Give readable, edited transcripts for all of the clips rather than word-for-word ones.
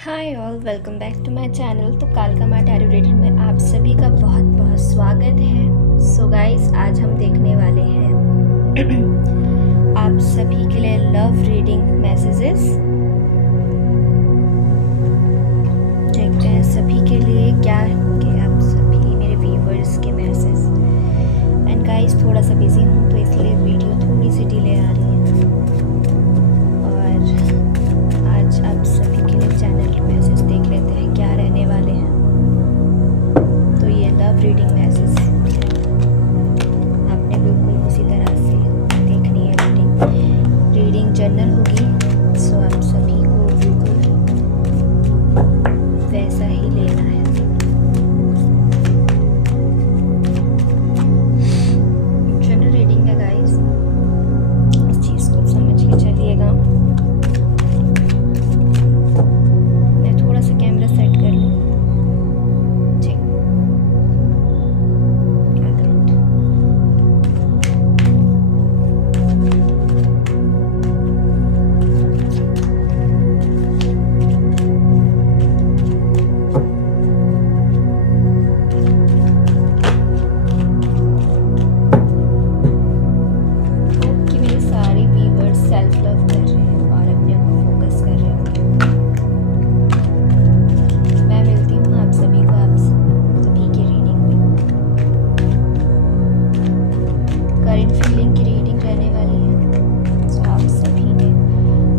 Hi all, welcome back to my channel. तो कालका mart tarot reading में आप सभी का बहुत बहुत स्वागत है। सो गाइस, आज हम देखने वाले हैं आप सभी के लिए लव रीडिंग मैसेजेस। देखते हैं सभी के लिए क्या होंगे आप सभी मेरे व्यूवर्स के मैसेज। एंड गाइस, थोड़ा सा बिजी हूँ तो इसलिए वीडियो थोड़ी सी डिले आ रही है। और आज आप सभी के लिए चैनल मैसेज देख लेते हैं क्या रहने वाले हैं। तो ये लव रीडिंग मैसेज आपने बिल्कुल उसी तरह से देखनी है। रीडिंग जनरल होगी, सो आप सभी को बिल्कुल वैसा ही लेना है। जनरल रीडिंग है गाइस, इस चीज़ को समझ के चलिएगा। कैमरा सेट कर लो। ठीक, कि मेरे सारे व्यूअर्स सेल्फ लव कर रहे हैं और अपने आप को फोकस कर रहे हैं। करंट फीलिंग की रीडिंग रहने वाली है। सो आप सभी ने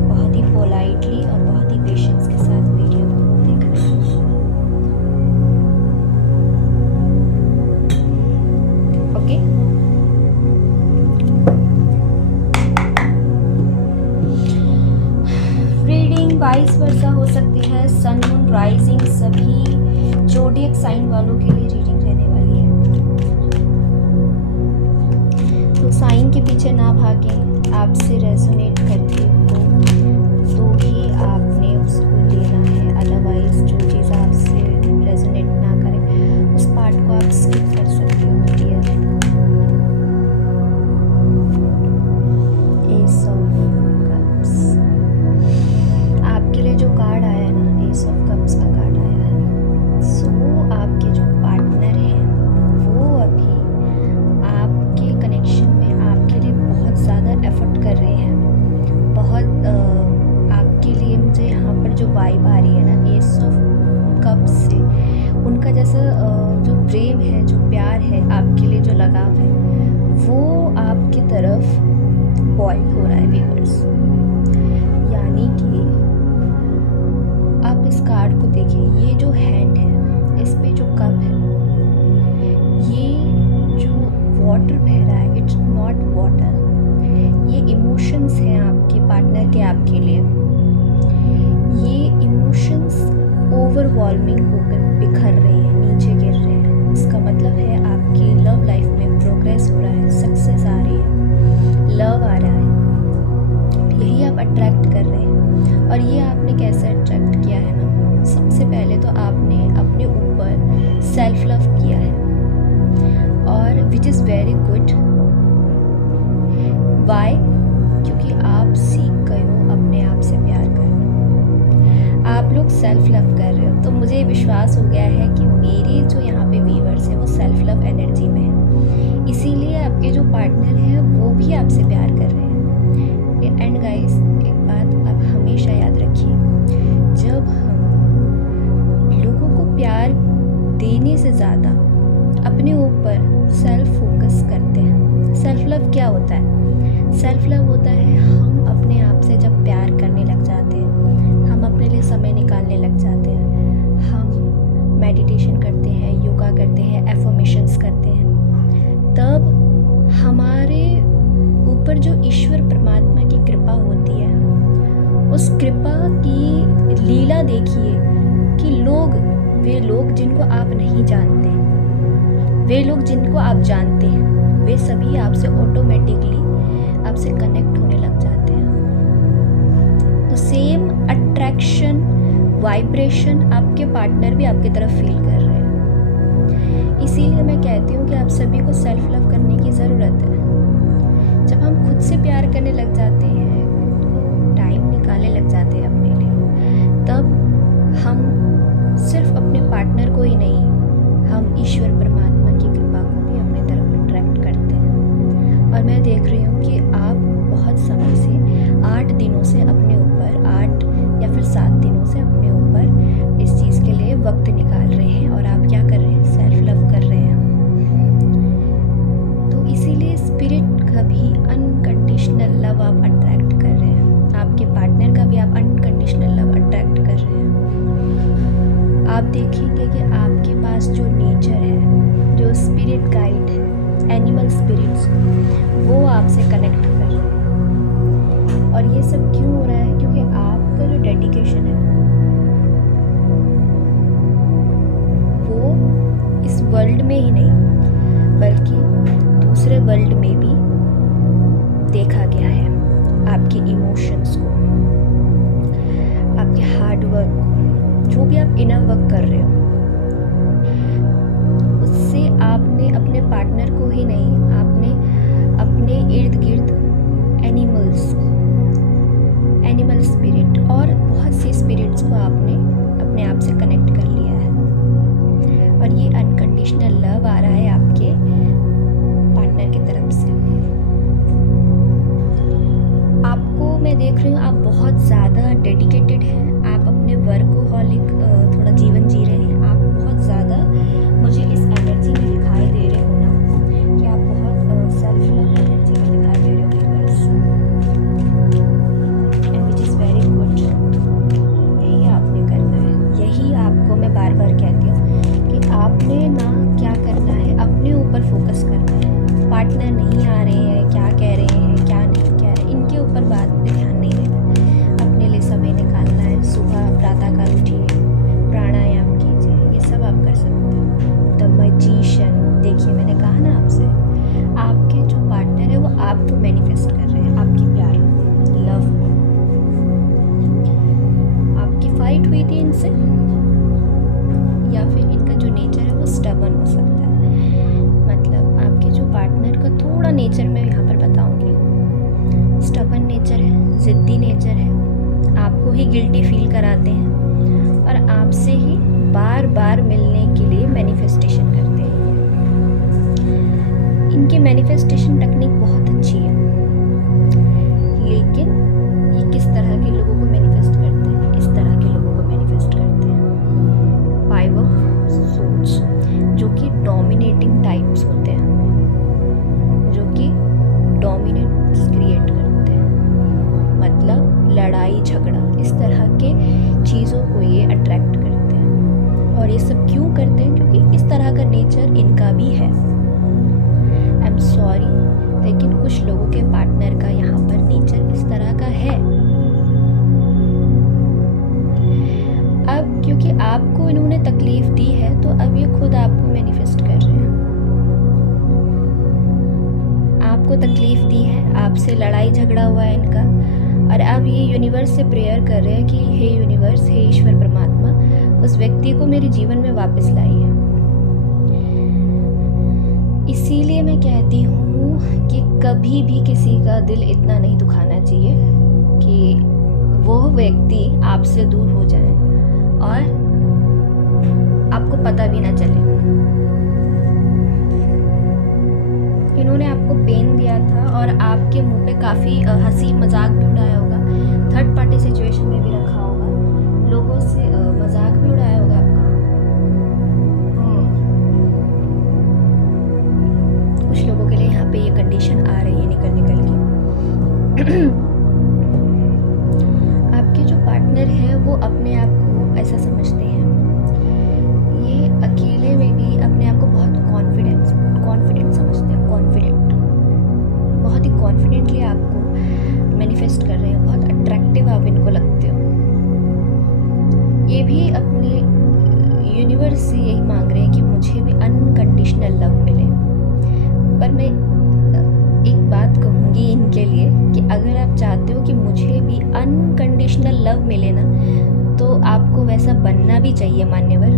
बहुत ही पोलाइटली और बहुत ही पेशेंस के साथ वीडियो को देखना है। ओके, रीडिंग वाइस वर्सा हो सकती है। सन मून राइजिंग सभी ज़ोडिएक साइन वालों के लिए रीडिंग रहने वाली है। तो साइन के पीछे ना भागें, आपसे रेजोनेट करती हो तो ही आपने उसको लेना है। अदरवाइज जो चीज़ आपसे रेजोनेट ना करे उस पार्ट को आप स्किप कर सकते हो। डियर एस ऑफ कप्स आपके लिए जो कार्ड आया है ना, एस ऑफ कप्स का कार्ड आया है। सो आपके जो पार्टनर हैं वो अभी आपके कनेक्शन में आपके लिए बहुत ज़्यादा एफर्ट कर रहे हैं। बहुत आपके लिए मुझे यहाँ पर जो वाइब आ रही है ना एस ऑफ कप्स से, उनका जैसा जो प्रेम है, जो प्यार है, आपके लिए जो लगाव है, वो आपकी तरफ बॉइल हो रहा है व्यूअर्स। यानी कि आप इस कार्ड को देखिए, ये जो हैंड है, इस पे जो कप है, ये जो वाटर बह रहा है, इट्स नॉट वाटर, ये इमोशंस हैं आपके पार्टनर के आपके लिए। ये इमोशंस ओवरवॉल्मिंग होकर बिखर रहे हैं, नीचे गिर रहे हैं। इसका मतलब है आपकी लव लाइफ में प्रोग्रेस हो रहा है, सक्सेस आ रही है, लव आ रहा है। यही आप अट्रैक्ट कर रहे हैं। और ये आपने कैसे अट्रैक्ट किया है ना, सबसे पहले तो आपने अपने ऊपर सेल्फ लव किया है, और which is very good. Why? क्योंकि आप सीख गए हो अपने आप से प्यार करना। आप लोग सेल्फ लव कर रहे हो, तो मुझे विश्वास हो गया है कि मेरे जो यहाँ पे व्यूअर्स हैं वो सेल्फ लव एनर्जी में है, इसीलिए आपके जो पार्टनर हैं वो भी आपसे प्यार कर रहे हैं। एंड गाइस, एक बात आप हमेशा याद रखिए, जब हम लोगों को प्यार देने से ज़्यादा अपने ऊपर सेल्फ फोकस करते हैं। सेल्फ लव क्या होता है? सेल्फ लव होता है हम अपने आप से जब प्यार करने लग जाते हैं, हम अपने लिए समय निकालने लग जाते हैं, हम मेडिटेशन करते हैं, योगा करते हैं, एफर्मेशंस करते हैं, तब हमारे ऊपर जो ईश्वर परमात्मा की कृपा होती है, उस कृपा की लीला देखिए कि वे लोग जिनको आप नहीं जानते, वे लोग जिनको आप जानते हैं, वे सभी आपसे ऑटोमेटिकली आपसे कनेक्ट होने लग जाते हैं। तो सेम अट्रैक्शन, वाइब्रेशन आपके पार्टनर भी आपकी तरफ फील कर रहे हैं। इसीलिए मैं कहती हूँ कि आप सभी को सेल्फ लव करने की ज़रूरत है। जब हम खुद से प्यार करने लग जाते हैं, खुद को टाइम निकालने लग जाते हैं अपने लिए, तब वक्त निकाल रहे हैं और आप क्या कर रहे हैं, सेल्फ लव कर रहे हैं। तो इसीलिए स्पिरिट का भी अनकंडीशनल लव आप अट्रैक्ट कर रहे हैं, आपके पार्टनर का भी आप अनकंडीशनल लव अट्रैक्ट कर रहे हैं। आप देखेंगे कि आपके पास जो नेचर है, जो स्पिरिट गाइड है, एनिमल स्पिरिट्स, वो आपसे कनेक्ट कर रहे हैं। और ये सब क्यों हो रहा है, क्योंकि आपका जो डेडिकेशन है वो इस वर्ल्ड में ही नहीं बल्कि दूसरे वर्ल्ड में भी देखा गया है। आपके इमोशंस को, आपके हार्ड वर्क को, जो भी आप इनर वर्क कर रहे हो, उससे आपने अपने पार्टनर को ही नहीं, आपने अपने इर्द गिर्द एनिमल्स, एनिमल स्पिरिट और बहुत सी स्पिरिट्स को आपने अपने आप से कनेक्ट कर लिया है। और ये अनकंडीशनल लव आ रहा है आपके पार्टनर की तरफ से। आपको मैं देख रही हूँ आप बहुत ज़्यादा डेडिकेटेड हैं, आप अपने वर्कोहॉलिक थोड़ा जीवन जी रहे हैं। आप बहुत ज़्यादा, मुझे इस एनर्जी में दिखाई दे रहे हो ना कि आप बहुत सेल्फ लव एनर्जी में दिखाई दे रहे हो viewers, and which is very good. यही आपने करना है, यही आपको मैं बार बार कहती हूँ कि आपने ना क्या करना है, अपने ऊपर फोकस करना है। पार्टनर नहीं आ रहे हैं, क्या कह रहे हैं, क्या नहीं कह रहे, इनके ऊपर बात पे ध्यान नहीं देना। अपने लिए समय निकालना है, सुबह प्रातःकाल उठिए, प्राणायाम कीजिए, ये सब आप कर सकते हो। द मैजिशियन, देखिए मैंने कहा ना आपसे, आपके जो पार्टनर है वो आपको मैनिफेस्ट कर रहे हैं, आपकी प्यार लव। आपकी फाइट हुई थी इनसे, या फिर इनका जो नेचर है वो स्टबर्न हो सकता है। मतलब आपके जो पार्टनर का थोड़ा नेचर मैं यहाँ पर बताऊंगी, स्टबर्न नेचर है, ज़िद्दी नेचर है, आपको ही गिल्टी फील कराते हैं और आपसे ही बार बार मिलने के लिए मैनिफेस्टेशन करते हैं। इनकी मैनिफेस्टेशन टेक्निक बहुत अच्छी है, लेकिन ये किस तरह के लोगों को मैनिफेस्ट करते हैं, इस तरह के लोगों को मैनिफेस्ट करते हैं। 5 ऑफ सोर्ड्स, जो कि डोमिनेटिंग टाइप्स होते हैं, जो कि डोमिनेंस क्रिएट करते हैं, मतलब लड़ाई झगड़ा, इस तरह के चीज़ों को ये अट्रैक्ट करते हैं। और ये सब क्यों करते हैं, क्योंकि इस तरह का नेचर इनका भी है। आई एम सॉरी, लेकिन कुछ लोगों के पार्टनर का यहाँ पर नेचर इस तरह का है। अब क्योंकि आपको इन्होंने तकलीफ दी है, तो अब ये खुद आपको मैनिफेस्ट कर रहे हैं। आपको तकलीफ दी है, आपसे लड़ाई झगड़ा हुआ है इनका, और अब ये यूनिवर्स से प्रेयर कर रहे हैं कि हे यूनिवर्स, हे ईश्वर परमात्मा, उस व्यक्ति को मेरे जीवन में वापस लाइए। इसीलिए मैं कहती हूँ कि कभी भी किसी का दिल इतना नहीं दुखाना चाहिए कि वो व्यक्ति आपसे दूर हो जाए और आपको पता भी ना चले। इन्होंने आपको पेन दिया था और आपके मुंह पे काफ़ी हंसी मजाक भी उड़ाया होगा, थर्ड पार्टी सिचुएशन में भी रखा होगा, लोगों से मजाक भी उड़ाया होगा आपका। कुछ लोगों के लिए यहाँ पे ये कंडीशन आ रही है निकल के। आपके जो पार्टनर है वो अपने आप को ऐसा समझते हैं, ये अकेले में भी अपने आप को बहुत कॉन्फिडेंट समझते हैं, बहुत ही कॉन्फिडेंटली आपको मैनिफेस्ट कर रहे हैं, बहुत अट्रैक्टिव आप इनको लगते हो। ये भी अपने यूनिवर्स से यही मांग रहे हैं कि मुझे भी अनकंडीशनल लव मिले। पर मैं एक बात कहूँगी इनके लिए कि अगर आप चाहते हो कि मुझे भी अनकंडीशनल लव मिले ना, तो आपको वैसा बनना भी चाहिए मान्यवर।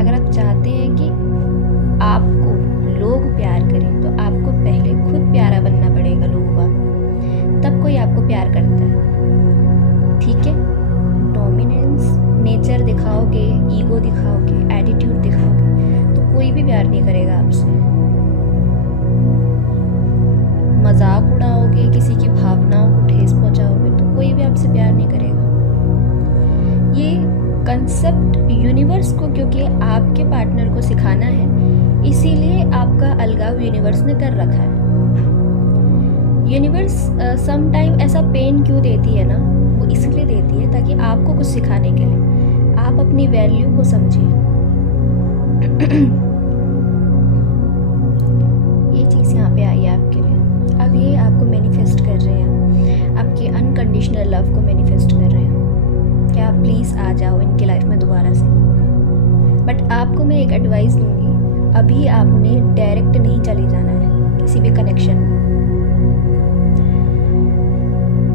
अगर आप चाहते हैं कि आपको लोग प्यार करें, तो आपको पहले खुद प्यारा बनना पड़ेगा लोगों का, तब कोई आपको प्यार करता है। ठीक है, डोमिनेंस नेचर दिखाओगे, ईगो दिखाओगे, एटीट्यूड दिखाओगे, तो कोई भी प्यार नहीं करेगा आपसे। मजाक उड़ाओगे, किसी की भावनाओं को ठेस पहुंचाओगे, तो कोई भी आपसे प्यार नहीं करेगा। ये कंसेप्ट यूनिवर्स को, क्योंकि आपके पार्टनर को सिखाना है, इसीलिए आपका अलगाव यूनिवर्स ने कर रखा है। यूनिवर्स सम टाइम ऐसा पेन क्यों देती है ना, वो इसलिए देती है ताकि आपको कुछ सिखाने के लिए आप अपनी वैल्यू को समझिए। ये चीज़ यहाँ पे आई है आपके लिए। अब ये आपको मैनिफेस्ट कर रहे हैं, आपके अनकंडीशनल लव को मैनिफेस्ट कर रहे हैं कि आप प्लीज़ आ जाओ इनकी लाइफ में दोबारा से। बट आपको मैं एक एडवाइस दूंगी, अभी आपने डायरेक्ट नहीं चले जाना है किसी भी कनेक्शन में।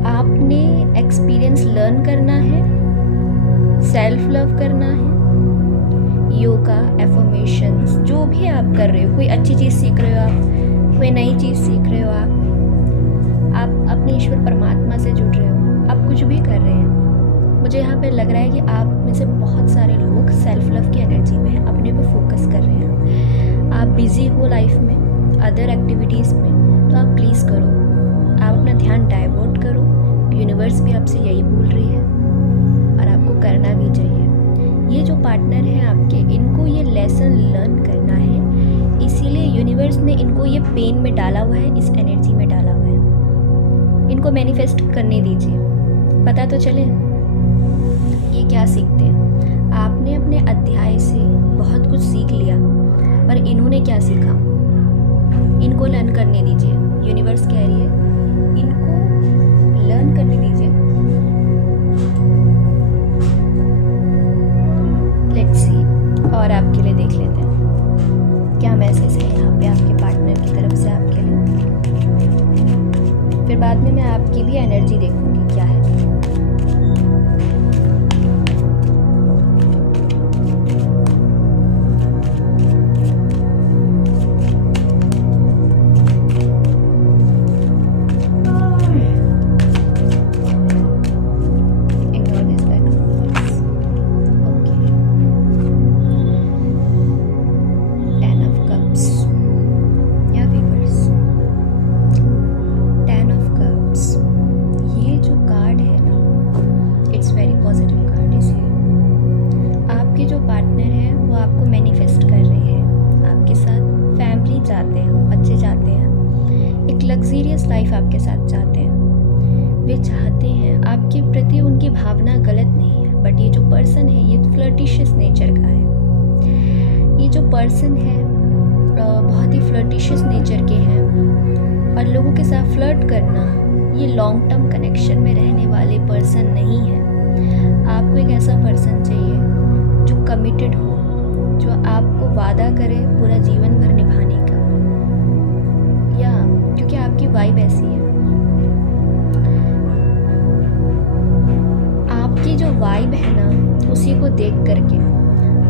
आपने एक्सपीरियंस लर्न करना है, सेल्फ लव करना है, योगा, एफर्मेशंस, जो भी आप कर रहे हो, कोई अच्छी चीज़ सीख रहे हो आप, कोई नई चीज़ सीख रहे हो आप अपने ईश्वर परमात्मा से जुड़ रहे हो, आप कुछ भी कर रहे हैं। मुझे यहाँ पे लग रहा है कि आप में से बहुत सारे लोग सेल्फ लव की एनर्जी में हैं, अपने पे फोकस कर रहे हैं। आप बिज़ी हो लाइफ में, अदर एक्टिविटीज़ में, तो आप प्लीज़ करो, आप अपना ध्यान डाइवर्ट करो। यूनिवर्स भी आपसे यही बोल रही है और आपको करना भी चाहिए। ये जो पार्टनर है आपके, इनको ये लेसन लर्न करना है, इसीलिए यूनिवर्स ने इनको ये पेन में डाला हुआ है, इस एनर्जी में डाला हुआ है। इनको मैनिफेस्ट करने दीजिए, पता तो चले ये क्या सीखते हैं। आपने अपने अध्याय से बहुत कुछ सीख लिया, पर इन्होंने क्या सीखा, इनको लर्न करने दीजिए। यूनिवर्स कह रही है इनको लर्न करने दीजिए। लेट्स सी, और आपके लिए देख लेते हैं क्या मैसेज है यहाँ पे आपके पार्टनर की तरफ से आपके लिए। फिर बाद में मैं आपकी भी एनर्जी देखूंगी क्या है। लग्जीरियस लाइफ आपके साथ चाहते हैं, वे चाहते हैं आपके प्रति उनकी भावना गलत नहीं है, बट ये जो पर्सन है ये फ्लर्टिशियस नेचर का है। ये जो पर्सन है बहुत ही फ्लर्टिशियस नेचर के हैं और लोगों के साथ फ्लर्ट करना, ये लॉन्ग टर्म कनेक्शन में रहने वाले पर्सन नहीं है। आपको एक ऐसा पर्सन चाहिए जो कमिटेड हो, जो आपको वादा करे पूरा जीवन भर निभाने का, या क्योंकि आपकी वाइब ऐसी है। आपकी जो वाइब है ना, उसी को देख करके,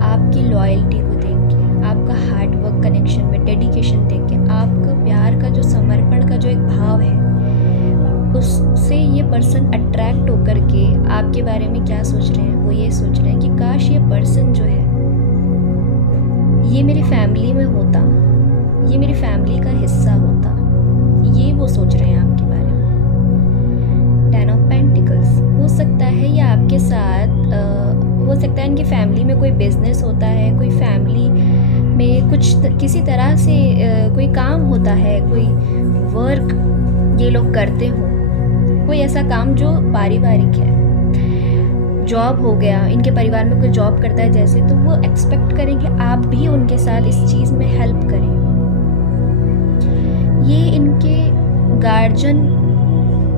आपकी लॉयल्टी को देख के, आपका हार्ड वर्क कनेक्शन में डेडिकेशन देख के, आपका प्यार का जो समर्पण का जो एक भाव है, उससे ये पर्सन अट्रैक्ट होकर के आपके बारे में क्या सोच रहे हैं, वो ये सोच रहे हैं कि काश ये पर्सन जो है ये मेरी फैमिली में होता, ये मेरी फैमिली का हिस्सा होता। ये वो सोच रहे हैं आपके बारे में। 10 ऑफ पेंटिकल्स, हो सकता है ये आपके साथ हो सकता है इनकी फैमिली में कोई बिजनेस होता है, कोई फैमिली में कुछ किसी तरह से कोई काम होता है, कोई वर्क ये लोग करते हो, कोई ऐसा काम जो पारिवारिक है। जॉब हो गया, इनके परिवार में कोई जॉब करता है जैसे, तो वो एक्सपेक्ट करेंगे आप भी उनके साथ इस चीज़ में हेल्प करें। ये इनके गार्जियन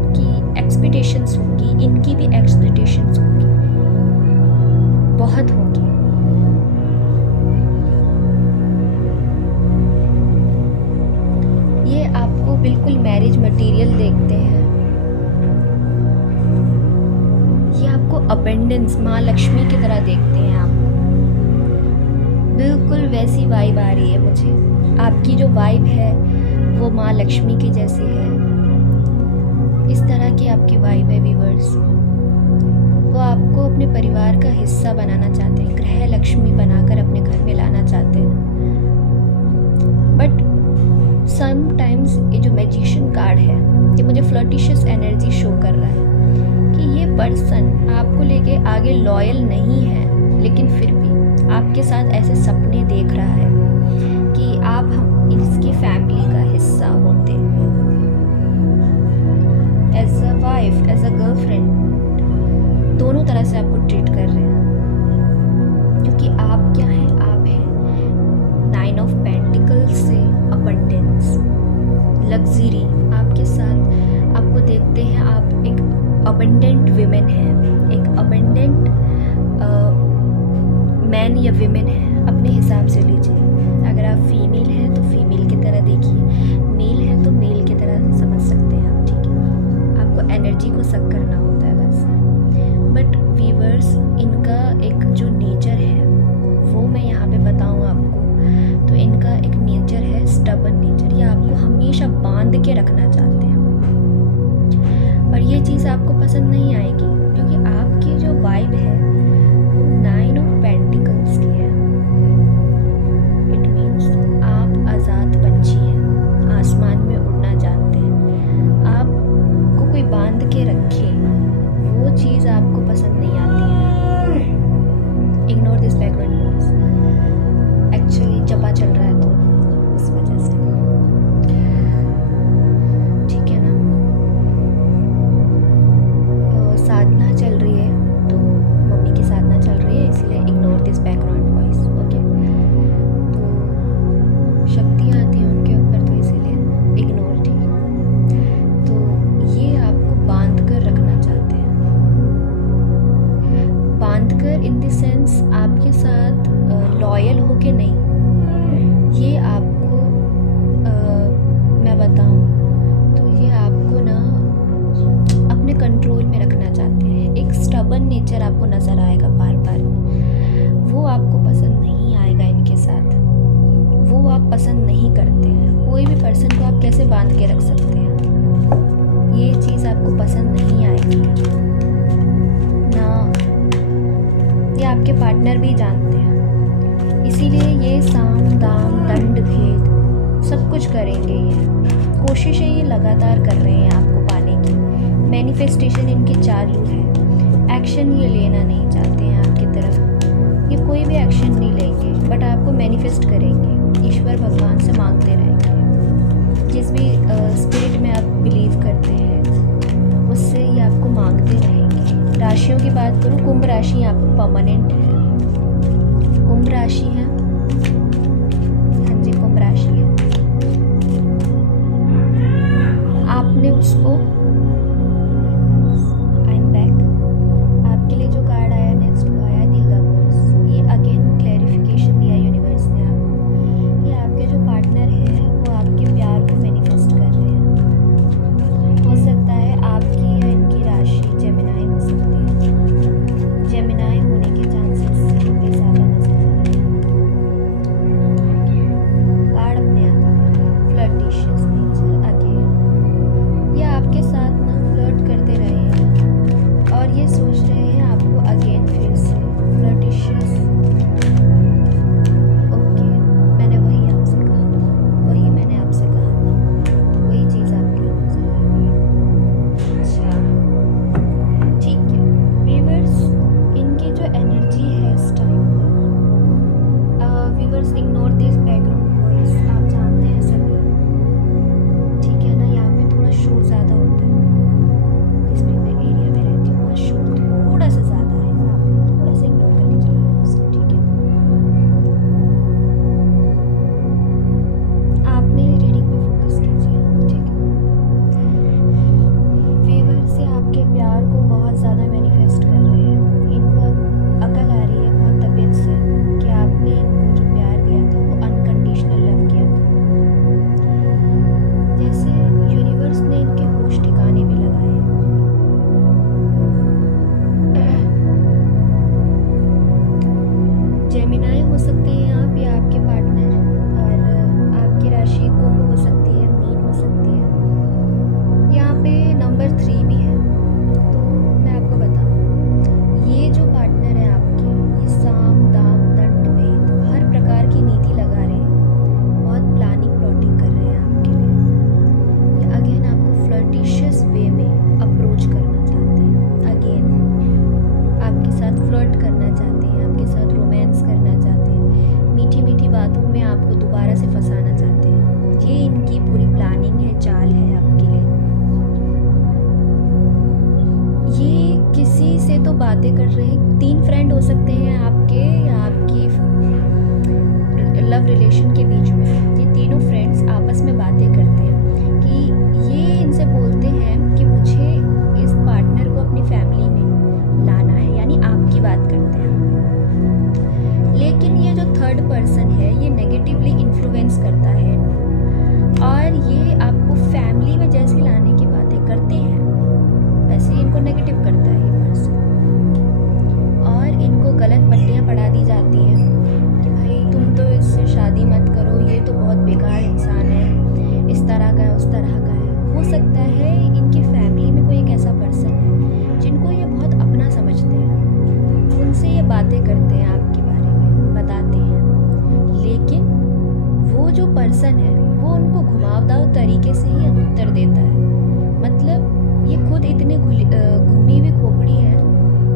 की एक्सपेक्टेशंस होंगी, इनकी भी एक्सपेक्टेशंस होंगी, बहुत होंगी। ये आपको बिल्कुल मैरिज मटेरियल देखते हैं, ये आपको अबेंडेंस, माँ लक्ष्मी की तरह देखते हैं। आपको बिल्कुल वैसी वाइब आ रही है मुझे। आपकी जो वाइब है वो माँ लक्ष्मी की जैसी है, इस तरह की आपकी वाइब है व्यूअर्स। वो आपको अपने परिवार का हिस्सा बनाना चाहते हैं, गृह लक्ष्मी बनाकर अपने घर में लाना चाहते हैं। बट समटाइम्स ये जो मैजिशियन कार्ड है, ये मुझे फ्लर्टिशियस एनर्जी शो कर रहा है कि ये पर्सन आपको लेके आगे लॉयल नहीं है, लेकिन फिर भी आपके साथ ऐसे सपने देख रहा है कि आप हम इसकी फैमिली का हिस्सा होते, as a wife, as a girlfriend, दोनों तरह से आपको ट्रीट कर रहे हैं। क्योंकि आप क्या हैं, आप हैं 9 ऑफ पेंटिकल्स से अबंडेंस, लग्जरी। आपके साथ आपको देखते हैं आप एक अबंडेंट विमेन हैं, एक अबंडेंट मैन या विमेन है, अपने हिसाब से लीजिए। अगर आप फीमेल हैं तो फीमेल की तरह देखिए, मेल है तो मेल की तरह समझ सकते हैं आप, ठीक है। आपको एनर्जी को सक करना होता है बस। बट वीवर्स, इनका एक जो नेचर है वो मैं यहाँ पे बताऊँ आपको, तो इनका एक नेचर है स्टबर्न नेचर। ये आपको हमेशा बांध के रखना चाहते हैं, और ये चीज़ आपको पसंद नहीं आएगी, क्योंकि आपकी जो वाइब है वो 9 ऑफ पेंटिकल्स की है। इट मीन्स आप आज़ाद पंछी हैं, आसमान में उड़ना जानते हैं। आपको कोई बांध के रखे, वो चीज़ आपको पसंद नहीं आती है। Ignore this background voice, actually जपा चल रहा है तो इस वजह से, ठीक है ना। साधना चल रही है तो मम्मी की साधना चल रही है, इसीलिए ignore this background voice, okay. तो शक्तियाँ आती हैं उनके ऊपर, तो इसीलिए इग्नोर, ठीक है। तो ये आपको बांध कर रखना चाहते हैं, बांध कर इन द सेंस आपके साथ लॉयल हो के नहीं, ये आपको मैं बताऊं तो ये आपको ना अपने कंट्रोल में रखना चाहते हैं। एक स्टबर्न नेचर आपको नज़र आएगा बार बार, वो आपको पसंद नहीं आएगा इनके साथ, वो आप पसंद नहीं करते हैं। कोई भी पर्सन को आप कैसे बांध के रख सकते हैं, ये चीज़ आपको पसंद नहीं आएगी ना, ये आपके पार्टनर भी जानते हैं। इसीलिए ये साम दाम दंड भेद सब कुछ करेंगे, ये कोशिशें ये लगातार कर रहे हैं आपको पाने की। मैनिफेस्टेशन इनकी चालू है, एक्शन ये लेना नहीं चाहते हैं आपकी तरफ, ये कोई भी एक्शन नहीं लेंगे, बट आपको मैनिफेस्ट करेंगे, ईश्वर भगवान से मांगते रहेंगे। जिस भी स्पिरिट में आप बिलीव करते हैं उससे ये आपको मांगते रहेंगे। राशियों की बात करूँ, कुंभ राशि यहाँ पर परमानेंट है, कुंभ राशि है, हाँ जी कुंभ राशि है। आपने उसको, आई एम बैक, आपके लिए जो कार्ड आया नेक्स्ट वो आया द लवर्स। ये अगेन क्लैरिफिकेशन दिया यूनिवर्स ने आपको, ये आपके जो पार्टनर हैं वो आपके प्यार को मैनिफेस्ट कर रहे हैं। हो सकता है आपकी या इनकी राशि जेमिनाई हो सकती है, जेमिनाई होने के चांसेस यहाँ पे ज़्यादा नजर आ रहे हैं। कार्ड अपने आप आ रहा है, फ्लर्टिशियस नेचर अगेन, ये आपके साथ ना फ्लर्ट करते रहे हैं और ये सोच रहे हैं आपको अगेन फिर से फ्लर्टिशियस। ओके, मैंने वही आपसे कहा था, वही मैंने आपसे कहा था, वही चीज़ आपके लिए नजर आ रही है। अच्छा ठीक है व्यूअर्स, इनकी जो एनर्जी है इस टाइम पर, viewers ignore this background voice, आप जानते हैं सभी, ठीक है ना। यहाँ पे थोड़ा शोर ज़्यादा होता है, जिस भी मैं एरिया में रहती हूँ वहाँ शोर थोड़ा सा ज़्यादा है, आप थोड़ा सा इग्नोर कर लीजिए उसको, ठीक है। आपने रीडिंग पे फोकस कीजिए, ठीक है। व्यूअर्स से आपके प्यार को बहुत ज़्यादा मैनिफेस्ट कर रहे हैं, इनको अब अकल आ रही है बहुत तबीयत से कि आपने इनको जो प्यार दिया था वो अनकंडीशनल लव किया था। जैसे यूनिवर्स ने इनके होश ठिकाने भी लगाए हैं। जेमिनाई हो सकते हैं आप या आपके पार्टनर, और आपकी राशि कुंभ हो सकती है, मीन हो सकती है। यहाँ पे नंबर 3 भी है। तो मैं आपको बताऊँ, ये जो पार्टनर है आपके, ये साम दाम दंड भेद हर प्रकार की नीति लगा रहे हैं, बहुत प्लानिंग प्लॉटिंग कर रहे हैं आपके लिए। ये अगेन आपको फ्लर्टिशियस वे में अप्रोच करना चाहते हैं, अगेन आपके साथ फ्लर्ट करना चाहते हैं, आपके साथ 3 फ्रेंड हो सकते हैं आपके या आपकी लव रिलेशन के बीच में। ये तीनों फ्रेंड्स आपस में बातें करते हैं कि ये इनसे बोलते हैं कि मुझे इस पार्टनर को अपनी फैमिली में लाना है, यानी आपकी बात करते हैं। लेकिन ये जो थर्ड पर्सन है ये नेगेटिवली इन्फ्लुएंस करता है और ये आपको फैमिली में जैसे लाने की बातें करते हैं वैसे इनको नेगेटिव करता है ये पर्सन। और इनको गलत पट्टियाँ पढ़ा दी जाती हैं कि भाई तुम तो इससे शादी मत करो, ये तो बहुत बेकार इंसान है, इस तरह का है उस तरह का है। हो सकता है इनकी फैमिली में कोई एक ऐसा पर्सन है जिनको ये बहुत अपना समझते हैं, उनसे ये बातें करते हैं, आपके बारे में बताते हैं। लेकिन वो जो पर्सन है वो उनको घुमावदार तरीके से ही उत्तर देता है। मतलब ये खुद इतनी घूमी हुई खोपड़ी है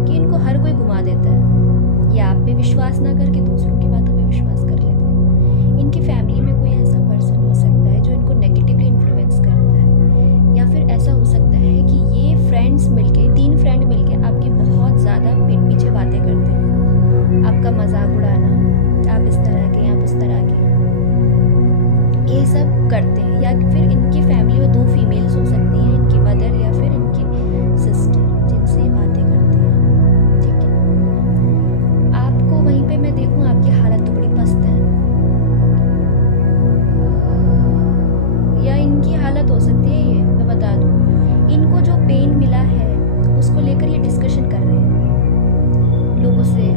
कि इनको हर कोई घुमा देता है। ये आप पे विश्वास ना करके दूसरों की बातों पे विश्वास कर लेते हैं। इनकी फैमिली में कोई ऐसा पर्सन हो सकता है जो इनको नेगेटिवली इन्फ्लुएंस करता है, या फिर ऐसा हो सकता है कि ये फ्रेंड्स मिलके 3 फ्रेंड मिलके आपकी बहुत ज़्यादा पीठ पीछे बातें करते हैं, आपका मजाक उड़ाना, आप इस तरह के आप उस तरह के, ये सब करते हैं। या फिर इनकी फैमिली में 2 फीमेल्स हो सकती हैं, इनकी मदर या फिर इनकी सिस्टर, जिनसे ये बातें करते हैं। ठीक है, आपको वहीं पे मैं देखूं आपकी हालत तो बड़ी पस्त है, या इनकी हालत हो सकती है ये मैं बता दूं, इनको जो पेन मिला है उसको लेकर ये डिस्कशन कर रहे हैं लोगों से,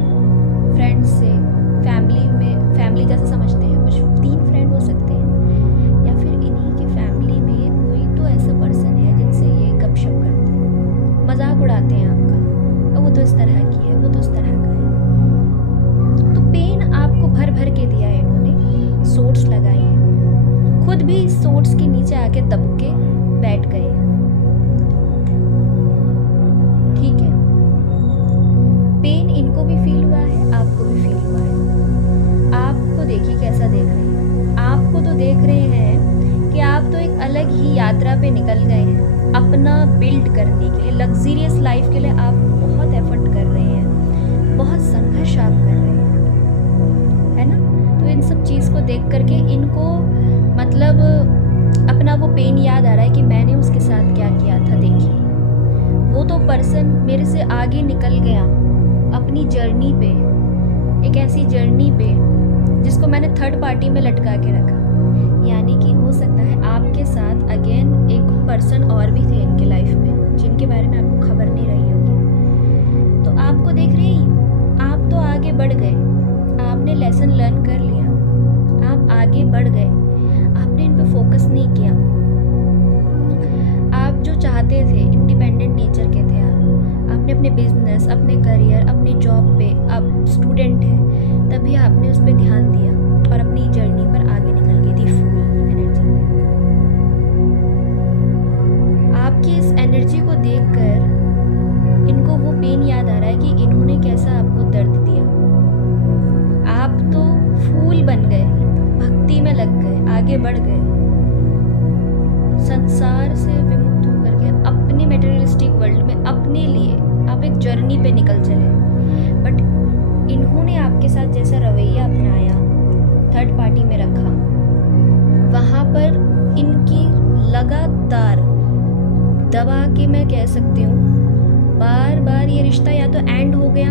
फ्रेंड्स से, फैमिली जैसे समझते हैं। कुछ 3 फ्रेंड हो सकते हैं, या फिर इन्हीं की फैमिली में कोई तो ऐसा पर्सन है जिनसे ये गपशप करते हैं, मजाक उड़ाते हैं आपका, वो तो इस तरह की है, वो तो इस तरह का है। तो पेन आपको भर भर के दिया है इन्होंने, सोट्स लगाई है, खुद भी सोट्स के नीचे आके दब के बैठ गए। ठीक है, पेन इनको भी फील हुआ है, आपको भी फील हुआ है। आपको देखिए कैसा देख रहे हैं, आपको तो देख रहे हैं कि आप तो एक अलग ही यात्रा पे निकल गए हैं अपना बिल्ड करने के लिए, लग्जरियस लाइफ के लिए आप बहुत एफर्ट कर रहे हैं, बहुत संघर्ष आप कर रहे हैं, है ना। तो इन सब चीज़ को देख करके इनको मतलब अपना वो पेन याद आ रहा है कि मैंने उसके साथ क्या किया था। देखिए वो तो पर्सन मेरे से आगे निकल गया अपनी जर्नी पे, एक ऐसी जर्नी पे जिसको मैंने थर्ड पार्टी में लटका के रखा। यानी कि हो सकता है आपके साथ अगेन एक पर्सन और भी थे इनके लाइफ में जिनके बारे में आपको खबर नहीं रही होगी। तो आपको देख रहे हैं, आप तो आगे बढ़ गए, आपने लेसन लर्न कर लिया, आप आगे बढ़ गए, आपने इन पे फोकस नहीं किया। आप जो चाहते थे, इंडिपेंडेंट नेचर के थे आपने अपने बिजनेस, अपने करियर, अपनी जॉब पे, आप स्टूडेंट हैं तभी आपने उस पर ध्यान दिया और अपनी जर्नी पर आगे निकल गई थी फुल एनर्जी में। आपकी इस एनर्जी को देखकर इनको वो पेन याद आ रहा है कि इन्होंने कैसा आपको दर्द दिया। आप तो फूल बन गए, भक्ति में लग गए, आगे बढ़ गए, संसार से विमुक्त होकर के अपने मटेरियलिस्टिक वर्ल्ड में अपने लिए आप एक जर्नी पे निकल चले। बट इन्होंने आपके साथ जैसा रवैया अपनाया, थर्ड पार्टी में रखा, वहाँ पर इनकी लगातार दबा के मैं कह सकती हूँ बार बार ये रिश्ता या तो एंड हो गया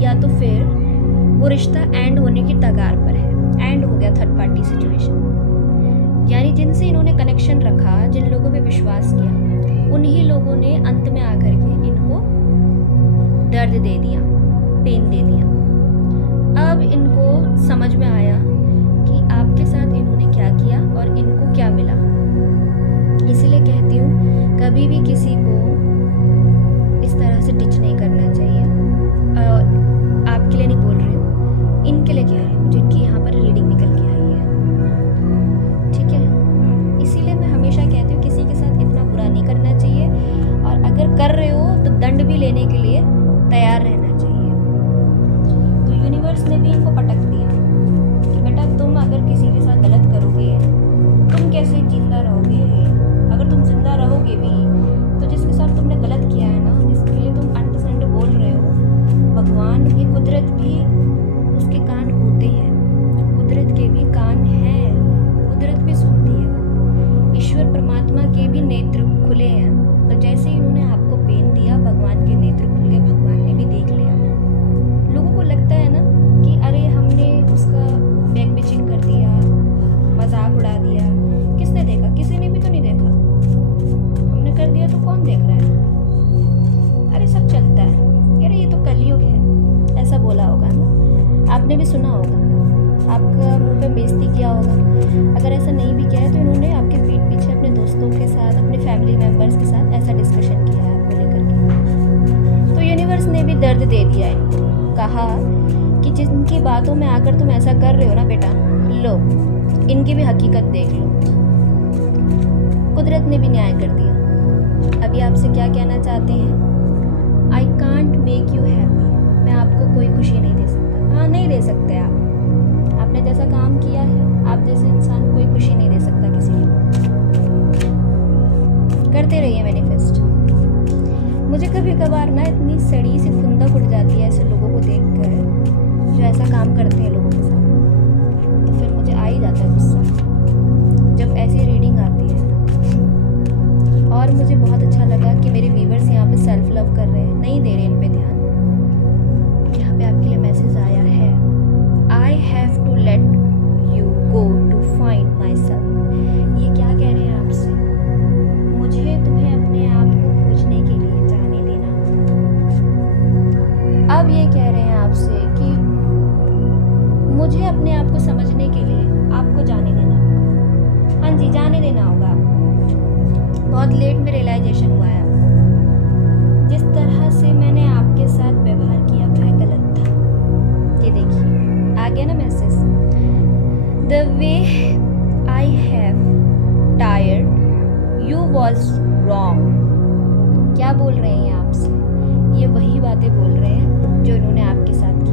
या तो फिर वो रिश्ता एंड होने की कगार पर है। एंड हो गया थर्ड पार्टी सिचुएशन, यानी जिनसे इन्होंने कनेक्शन रखा, जिन लोगों पे विश्वास किया, उन्हीं लोगों ने अंत में आकर के इनको दर्द दे दिया, पेन दे दिया। अब इनको समझ में आया कि आपके साथ इन्होंने क्या किया और इनको क्या मिला। इसीलिए कहती हूँ कभी भी किसी को इस तरह से टिच नहीं करना चाहिए। आपके लिए नहीं बोल रही हूँ, इनके लिए कह रही हूँ जिनकी यहाँ पर रीडिंग निकल के आई है। ठीक है, इसीलिए मैं हमेशा कहती हूँ किसी के साथ इतना बुरा नहीं करना चाहिए, और अगर कर रहे हो तो दंड भी लेने के लिए तैयार रहना चाहिए। तो यूनिवर्स ने भी इनको पटक दिया कि बेटा तुम अगर किसी के साथ गलत करोगे तुम कैसे जिंदा रहोगे। अगर तुम जिंदा रहोगे भी तो जिसके साथ तुमने गलत किया है ना, जिसके लिए तुम अंट संट बोल रहे हो, कि कुदरत भी उसके कान होते हैं, कुदरत के भी कान हैं, कुदरत भी सुनती है। ईश्वर परमात्मा के भी नेत्र खुले हैं, और जैसे ही उन्होंने आपको पेन दिया, भगवान के नेत्र खुल गए, भगवान ने भी देख लिया। लोगों को लगता है ना कि अरे हमने उसका बैक बिचिंग कर दिया, मजाक उड़ा दिया, किसने देखा? किसी ने भी तो नहीं देखा। हमने कर दिया तो कौन देख रहा है? अरे सब चलता है, अरे ये तो कलयुग है, ऐसा बोला होगा ना, आपने भी सुना होगा, आपका मुंह पे बेइज्जती किया होगा। अगर ऐसा नहीं भी किया है तो इन्होंने आपके पीठ पीछे अपने दोस्तों के साथ, अपने फैमिली मेम्बर्स के साथ ऐसा डिस्कशन किया है आपको लेकर के। तो यूनिवर्स ने भी दर्द दे दिया इनको, कहा कि जिनकी बातों में आकर तुम ऐसा कर रहे हो ना बेटा, लो इनकी भी हकीकत देख लो। कुदरत ने भी न्याय कर दिया। अभी आपसे क्या कहना चाहते हैं? I can't make you happy, मैं आपको कोई खुशी नहीं दे सकता। हाँ, नहीं दे सकते आप, आपने जैसा काम किया है, आप जैसे इंसान कोई खुशी नहीं दे सकता किसी को। करते रहिए मैनिफेस्ट। मुझे कभी कभार ना इतनी सड़ी सी खुंदक उठ जाती है ऐसे लोगों को देखकर जो ऐसा काम करते हैं लोगों के साथ, तो फिर मुझे आ ही जाता है गुस्सा जब ऐसी रीडिंग आती है। और मुझे बहुत अच्छा लगा कि मेरे व्यूवर्स यहाँ पे सेल्फ लव कर रहे हैं, नहीं दे रहे इन पे ध्यान। यहाँ पे आपके लिए मैसेज आया है, I have to let you go to find myself. ये क्या कह रहे हैं आपसे? मुझे तुम्हें अपने आप को खोजने के लिए जाने देना। अब ये कह रहे हैं आपसे कि मुझे अपने आप को समझने के लिए आपको जाने देना होगा। हाँ जी, जाने देना होगा आपको। बहुत लेट में रियलाइजेशन हुआ है आपको, जिस तरह से मैंने आपके साथ व्यवहार किया वह गलत था। ये देखिए आ गया ना message, the way I have tired you was wrong. क्या बोल रहे हैं आपसे? ये वही बातें बोल रहे हैं जो इन्होंने आपके साथ की।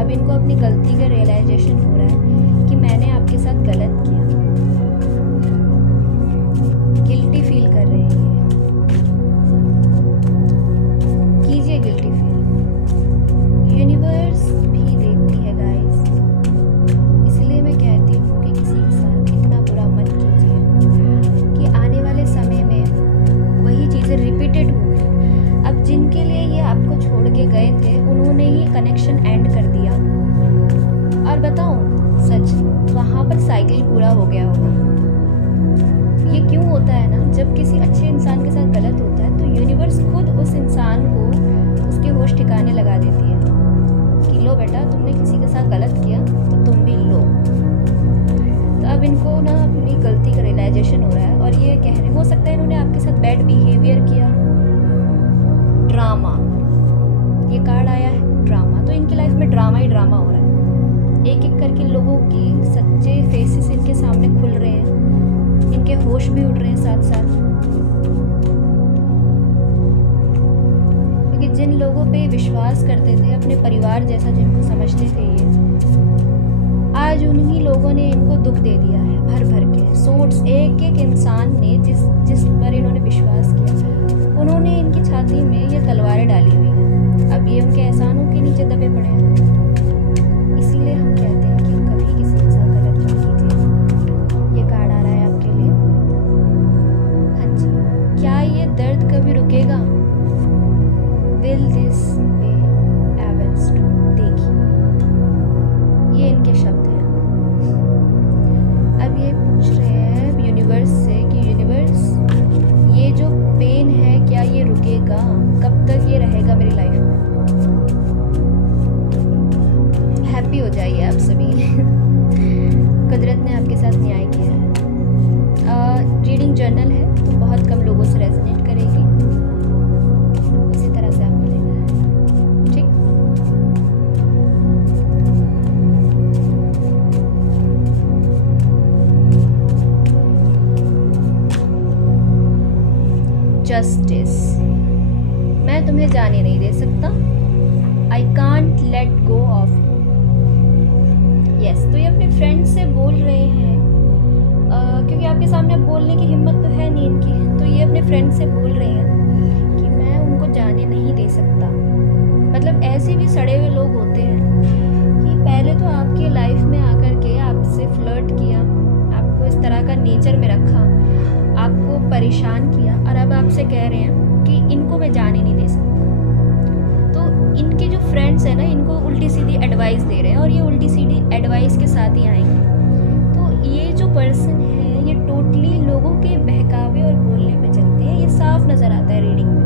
अब इनको अपनी गलती का रियलाइजेशन हो रहा है कि मैंने आपके साथ गलत किया। गिल्टी फील कर रहे हैं, कीजिए गिल्टी फील। यूनिवर्स भी देखती है गाइस, इसलिए मैं कहती हूँ कि किसी के साथ इतना बुरा मत कीजिए कि आने वाले समय में वही चीज़ें रिपीटेड होंगी। अब जिनके लिए ये आपको छोड़ के गए थे उन्होंने ही कनेक्शन एंड कर दिया, और बताऊँ सच, वहाँ पर साइकिल पूरा हो गया होगा। ये क्यों होता है ना, जब किसी अच्छे इंसान के साथ गलत होता है तो यूनिवर्स खुद उस इंसान को उसके होश ठिकाने लगा देती है कि लो बेटा, तुमने किसी के साथ गलत किया तो तुम भी लो। तो अब इनको ना अपनी गलती का रियलाइजेशन हो रहा है, और ये कह रहे, हो सकता है इन्होंने आपके साथ बैड बिहेवियर किया, ड्रामा। ये कार्ड आया है ड्रामा, तो इनकी लाइफ में ड्रामा ही ड्रामा हो रहा है। एक एक करके लोगों की सच्चे फेसेस इनके सामने खुल रहे हैं, इनके होश भी उड़ रहे हैं साथ साथ। क्योंकि जिन लोगों पे विश्वास करते थे, अपने परिवार जैसा जिनको समझते थे, ये आज उन्हीं लोगों ने इनको दुख दे दिया है भर भर के। सोर्स एक एक इंसान ने जिस पर इन्होंने विश्वास किया, उन्होंने इनकी छाती में ये तलवारें डाली हुई हैं। अब ये उनके एहसानों के नीचे दबे पड़े हैं। इसीलिए हम कहते हैं कि कभी किसी के साथ गलत मत कीजिए। ये कार्ड आ रहा है आपके लिए। हाँ जी, क्या ये दर्द कभी रुकेगा? Will this be ever stop? देखिए, ये इनके शब्द हैं। अब ये पूछ रहे हैं यूनिवर्स से कि यूनिवर्स, ये जो पेन है क्या ये रुकेगा? कब तक ये रहेगा मेरी लाइफ में? हैप्पी हो जाइए आप सभी। कुदरत ने आपके साथ न्याय किया है। रीडिंग जर्नल है तो बहुत कम लोगों से रेजोनेट करेगी, उसी तरह से आपको लेना है, ठीक? जस्टिस, मैं तुम्हें जाने नहीं दे सकता। I can't let go of. Yes, तो ये अपने फ्रेंड से बोल रहे हैं, क्योंकि आपके सामने बोलने की हिम्मत तो है नहीं इनकी, तो ये अपने फ्रेंड से बोल रहे हैं कि मैं उनको जाने नहीं दे सकता। मतलब ऐसे भी सड़े हुए लोग होते हैं कि पहले तो आपकी लाइफ में आकर के आपसे फ्लर्ट किया, आपको इस तरह का नेचर में रखा, आपको परेशान किया, और अब आपसे कह रहे हैं कि इनको मैं जाने नहीं दे सकता। तो इनके जो फ्रेंड्स हैं ना, इनको उल्टी सीधी एडवाइस दे रहे हैं, और ये उल्टी सीधी एडवाइस के साथ ही आएंगे। तो ये जो पर्सन है ये टोटली लोगों के बहकावे और बोलने पे चलते हैं। ये साफ नज़र आता है रीडिंग में।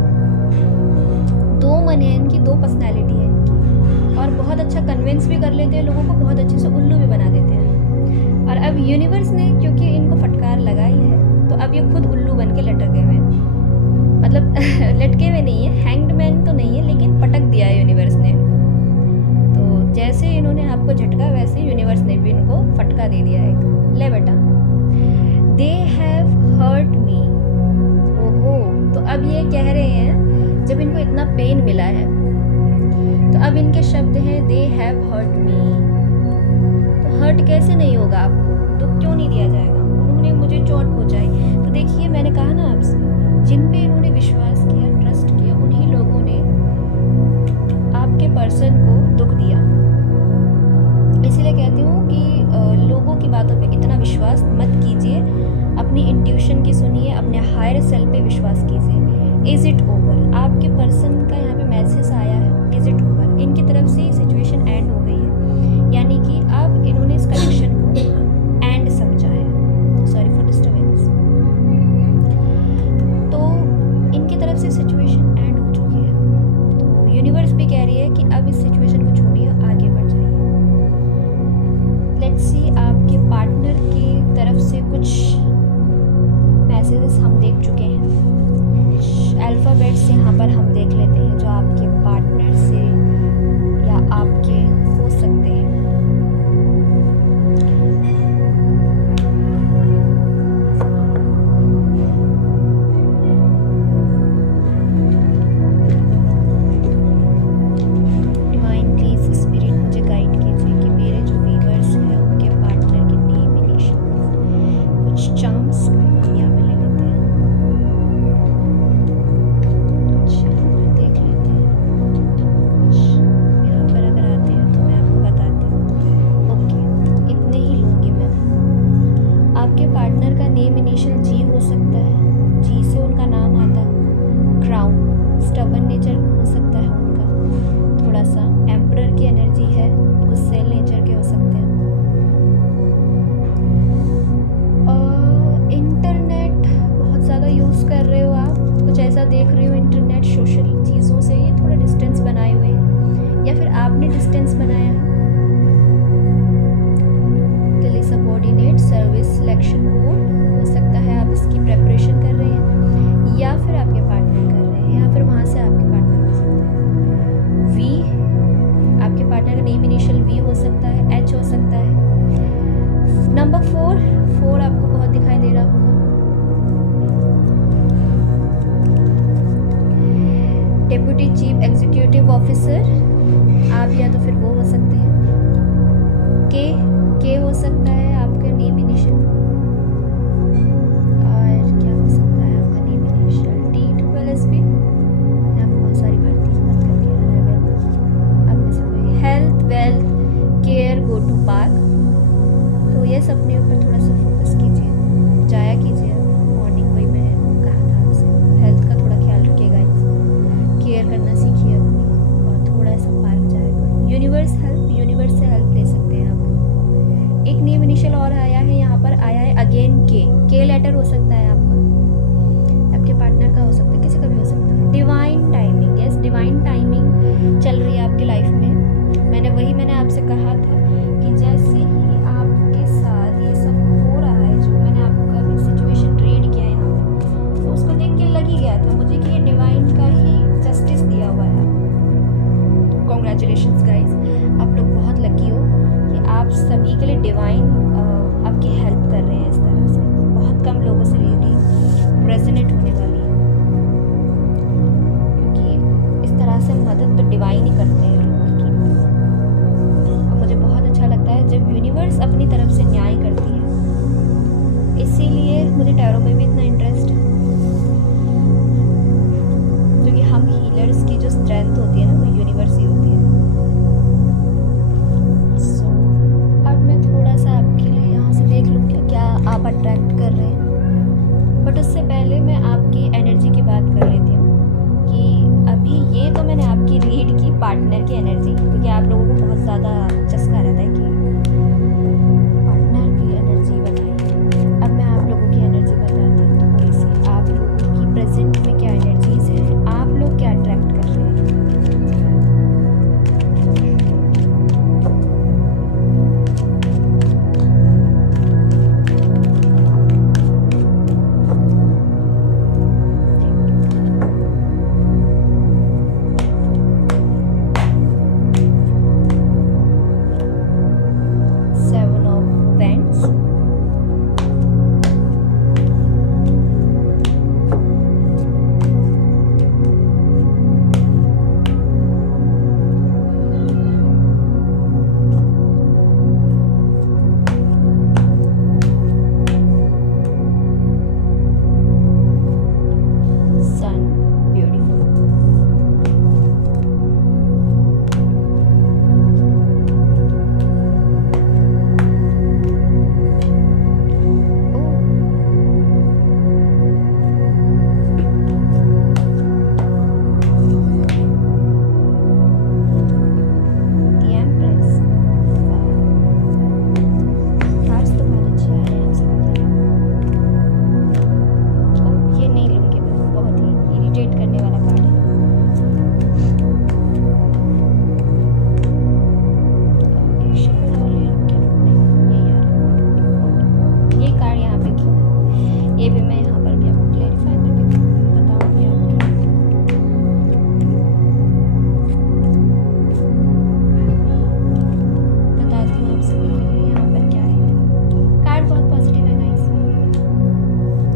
दो मन है इनकी, दो पर्सनैलिटी है इनकी, और बहुत अच्छा कन्विंस भी कर लेते हैं लोगों को, बहुत अच्छे से उल्लू भी बना देते हैं। और अब यूनिवर्स ने क्योंकि इनको फटकार लगाई है, तो अब ये खुद उल्लू बन के लटके हुए हैं। मतलब लटके हुए नहीं है, हैंग्ड मैन तो नहीं है, लेकिन पटक दिया है यूनिवर्स ने इनको। तो जैसे इन्होंने आपको झटका, वैसे यूनिवर्स ने भी इनको फटका दे दिया है। ले बेटा, दे हैव हर्ट मी। ओहो, तो अब ये कह रहे हैं, जब इनको इतना पेन मिला है, तो अब इनके शब्द हैं दे हैव हर्ट मी। तो हर्ट कैसे नहीं होगा आपको, तो क्यों नहीं दिया जाएगा? उन्होंने मुझे चोट पहुंचाई। तो देखिए, मैंने कहा ना आपसे, जिन पे इन्होंने विश्वास किया, ट्रस्ट किया, उन्हीं लोगों ने आपके पर्सन को दुख दिया। इसीलिए कहती हूँ कि लोगों की बातों पे इतना विश्वास मत कीजिए, अपनी इंट्यूशन की सुनिए, अपने हायर सेल्फ पे विश्वास कीजिए। Is it over? आपके पर्सन का यहाँ पे मैसेज आया है, इज़ इट ओवर? इनकी तरफ से सिचुएशन एंड हो गई है, यानी कि अब इन्होंने इस कनेक्शन को एंड समझा है। Sorry for disturbance. तो इनकी तरफ से सिचुएशन एंड हो चुकी है। तो यूनिवर्स भी कह रही है कि अब इस सिचुएशन को छोड़िए, आगे बढ़ जाइए। लेट्स सी, आपके पार्टनर की तरफ से कुछ मैसेजेस हम देख चुके हैं। अल्फ़ाबेट्स यहाँ पर हम देख लेते हैं, जो आपके पार्टनर से या आपके हो सकते हैं। डिवाइन प्लीज स्पिरिट मुझे गाइड कीजिए कि मेरे जो व्यूअर्स हैं उनके पार्टनर के नेम इनिशियल, कुछ चार्म्स यहाँ पे ले लेते हैं, कुछ यहाँ पर देख लेते हैं, कुछ यहाँ पर अगर आते हैं तो मैं आपको बताती हूँ। ओके, इतने ही लूँगी मैं। आपके पार्टनर का नेम इनिशियल जी हो सकता है, जी से उनका नाम आता, क्राउन, स्टबन नेचर हो सकता है उनका, थोड़ा सा एम्परर की एनर्जी है, गुस्सैल नेचर के हो सकते हैं। इंटरनेट बहुत ज़्यादा यूज़ कर रहे हो आप, कुछ ऐसा देख रहे हो इंटरनेट, सोशल चीज़ों से ये थोड़ा डिस्टेंस बनाए हुए हैं, या फिर आपने डिस्टेंस बनाया है। Delhi subordinate service selection board हो सकता है, आप इसकी प्रेपरेशन कर रहे हैं, या फिर आपके पार्टनर कर रहे हैं, या फिर वहाँ से आपके पार्टनर हो सकते हैं। वी, आपके पार्टनर का नेम इनिशियल वी हो सकता है, एच हो सकता है। नंबर 4 आपको बहुत दिखाई दे रहा होगा। डेप्यूटी चीफ एग्जीक्यूटिव ऑफिसर, आप या तो फिर वो हो सकते हैं। के हो सकता है आपका नेम इनिशियल, और क्या हो सकता है आपका नेम इनिशियल, T12SB। मैं आपको बहुत सारी भर्ती मत कर दिया है, अब में से कोई health, wealth, care, go to park. तो ये सब अपने ऊपर थोड़ा सा फोकस कीजिए, जाया कीजिए मॉर्निंग, वही मैंने कहा था आपसे, हेल्थ का थोड़ा ख्याल रखिएगा, केयर करना सीखिए अपनी, और थोड़ा सा पार्क जाया करो। यूनिवर्स हेल्प, यूनिवर्स से हेल्प ले सकते हैं आप। एक नेम इनिशियल और आया है, यहाँ पर आया है अगेन के लेटर हो सकता है आपका, आपके पार्टनर का हो सकता है, किसी का भी हो सकता है। Divine timing, yes, divine timing चल रही है आपकी लाइफ में। मैंने आपसे कहा था कि जैसे ही आपके साथ ये सब हो रहा है, जो मैंने आपको अभी सिचुएशन रीड किया यहाँ पे, तो उसको देख के लग ही गया था मुझे कि ये डिवाइन का ही जस्टिस दिया हुआ है। कॉन्ग्रेचुलेशंस गाइज, आप लोग बहुत लकी हो कि आप सभी के लिए डिवाइन आपकी हेल्प कर रहे हैं। इस तरह से बहुत कम लोगों से रीडिंग रेजोनेट होने वाली है, क्योंकि इस तरह से मदद तो डिवाइन ही करते हैं लोगों की। और मुझे बहुत अच्छा लगता है जब यूनिवर्स अपनी तरफ से न्याय करती है, इसीलिए मुझे टैरो में भी इतना इंटरेस्ट है, क्योंकि हम हीलर्स की जो स्ट्रेंथ होती है ना, वो यूनिवर्स सी होती है। सो अब मैं थोड़ा सा आपके लिए यहाँ से देख लूँ क्या क्या आप अट्रैक्ट कर रहे हैं, बट उससे पहले मैं आपकी एनर्जी की बात कर लेती हूँ कि अभी ये तो मैंने आपकी रीड की पार्टनर की एनर्जी, क्योंकि आप लोगों को बहुत ज़्यादा चस्का रहता है कि पार्टनर की एनर्जी बताइए। अब मैं आप लोगों की एनर्जी बताती हूँ थोड़ी सी, आप लोगों की प्रेजेंट में क्या एनर्जीज हैं, आप लोग क्या अट्रैक्ट कर रहे हैं। Seven of wands, sun, beautiful, the empress. Cards तो बहुत अच्छे आ रहे हैं आप सभी के लिए। ओह, ये नहीं लूँगी मैं, बहुत ही इरिटेट करने वाला कार्ड है। एक शफल और ले लूँ क्या? नहीं, यही आ रहा है। ओके, ये कार्ड यहाँ पे क्यों है, ये भी मैं यहाँ पर भी आपको क्लेरिफाई करके बताऊँगी आपको। बताती हूँ आप सभी के लिए यहाँ पर क्या है। कार्ड बहुत पॉजिटिव है गाइस,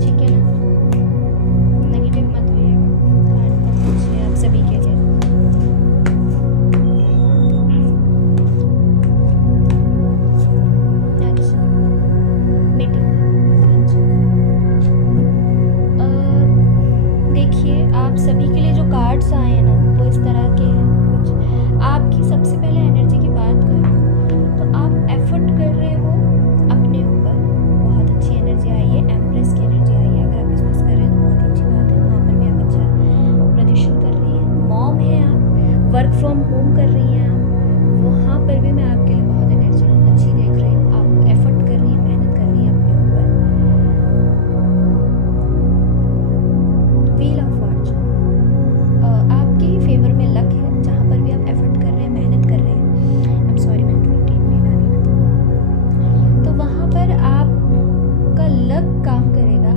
ठीक है ना, नेगेटिव मत होइएगा। कार्ड बहुत अच्छे हैं आप सभी के लिए। अच्छा, मीटिंग, हाँ जी। देखिए आप सभी के लिए जो कार्ड्स आए हैं ना वो इस तरह के हैं कुछ। आपकी सबसे पहले एनर्जी की बात करूँ तो आप एफर्ट कर रहे हो अपने ऊपर, बहुत अच्छी एनर्जी आई है, एम्प्रेस की एनर्जी आई है। अगर आप बिजनेस कर रहे हैं तो बहुत अच्छी बात है, वहाँ पर भी आप अच्छा प्रदर्शन कर रही हैं। मॉम है आप, वर्क फ्रॉम होम कर रही हैं आप, वहाँ पर भी मैं आपके लिए बहुत एनर्जी अच्छी देख रही हूँ। आप एफर्ट कर रही हैं, मेहनत कर रही हैं अपने ऊपर। व्हील ऑफ फॉर्चून, आपके ही फेवर में लक है, जहाँ पर भी आप एफर्ट कर रहे हैं, मेहनत कर रहे हैं। आई एम सॉरी, मैंने थोड़ी टेप नहीं डाली ना, तो वहाँ पर आपका लक काम करेगा।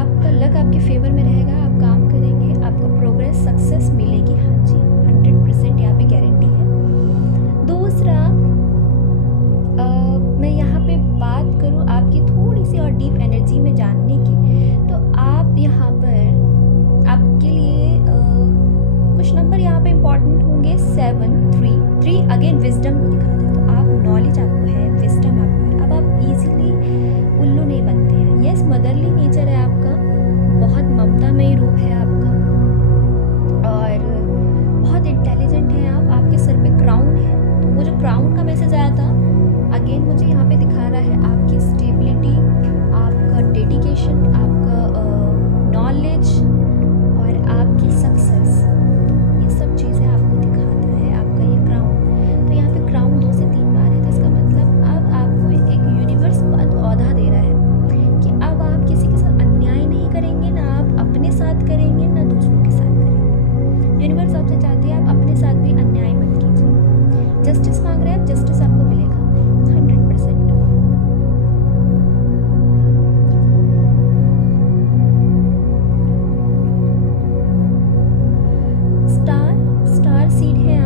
आपका लक आपके फेवर में रहेगा, आप काम करेंगे, आपको प्रोग्रेस सक्सेस मिलेगी। हाँ जी, 100% यहाँ पे गारंटी है। दूसरा, मैं यहाँ पे बात करूँ आपकी थोड़ी सी और डीप एनर्जी में जानने की, तो आप यहाँ पर आपके लिए कुछ नंबर यहाँ पे इम्पॉर्टेंट होंगे। 7, 3 अगेन विजडम को दिखाता है, तो आप नॉलेज आपको है, विजडम आपको है। अब आप इजीली उल्लू नहीं बनते हैं। यस, मदरली नेचर है आपका, बहुत ममतामयी रूप है आपका, और बहुत इंटेलिजेंट हैं आप। आपके सर पे क्राउन है, तो वो जो क्राउन का मैसेज आया था अगेन मुझे यहाँ पे दिखा रहा है आपकी स्टेबिलिटी, आपका डेडिकेशन, आपका नॉलेज और आपकी सक्सेस, ये सब चीज़ें आपको दिखाता है आपका ये क्राउन। तो यहाँ पे क्राउन 2 से 3 बार है, तो इसका मतलब अब आपको एक यूनिवर्स पद औधा दे रहा है कि अब आप किसी के साथ अन्याय नहीं करेंगे, ना आप अपने साथ करेंगे ना दूसरों के साथ करेंगे। यूनिवर्स आपसे चाहती है आप अपने साथ भी अन्याय मत कीजिए। जस्टिस मांग रहे हैं आप, जस्टिस आपको मिलेगा 100%। स्टार सीड है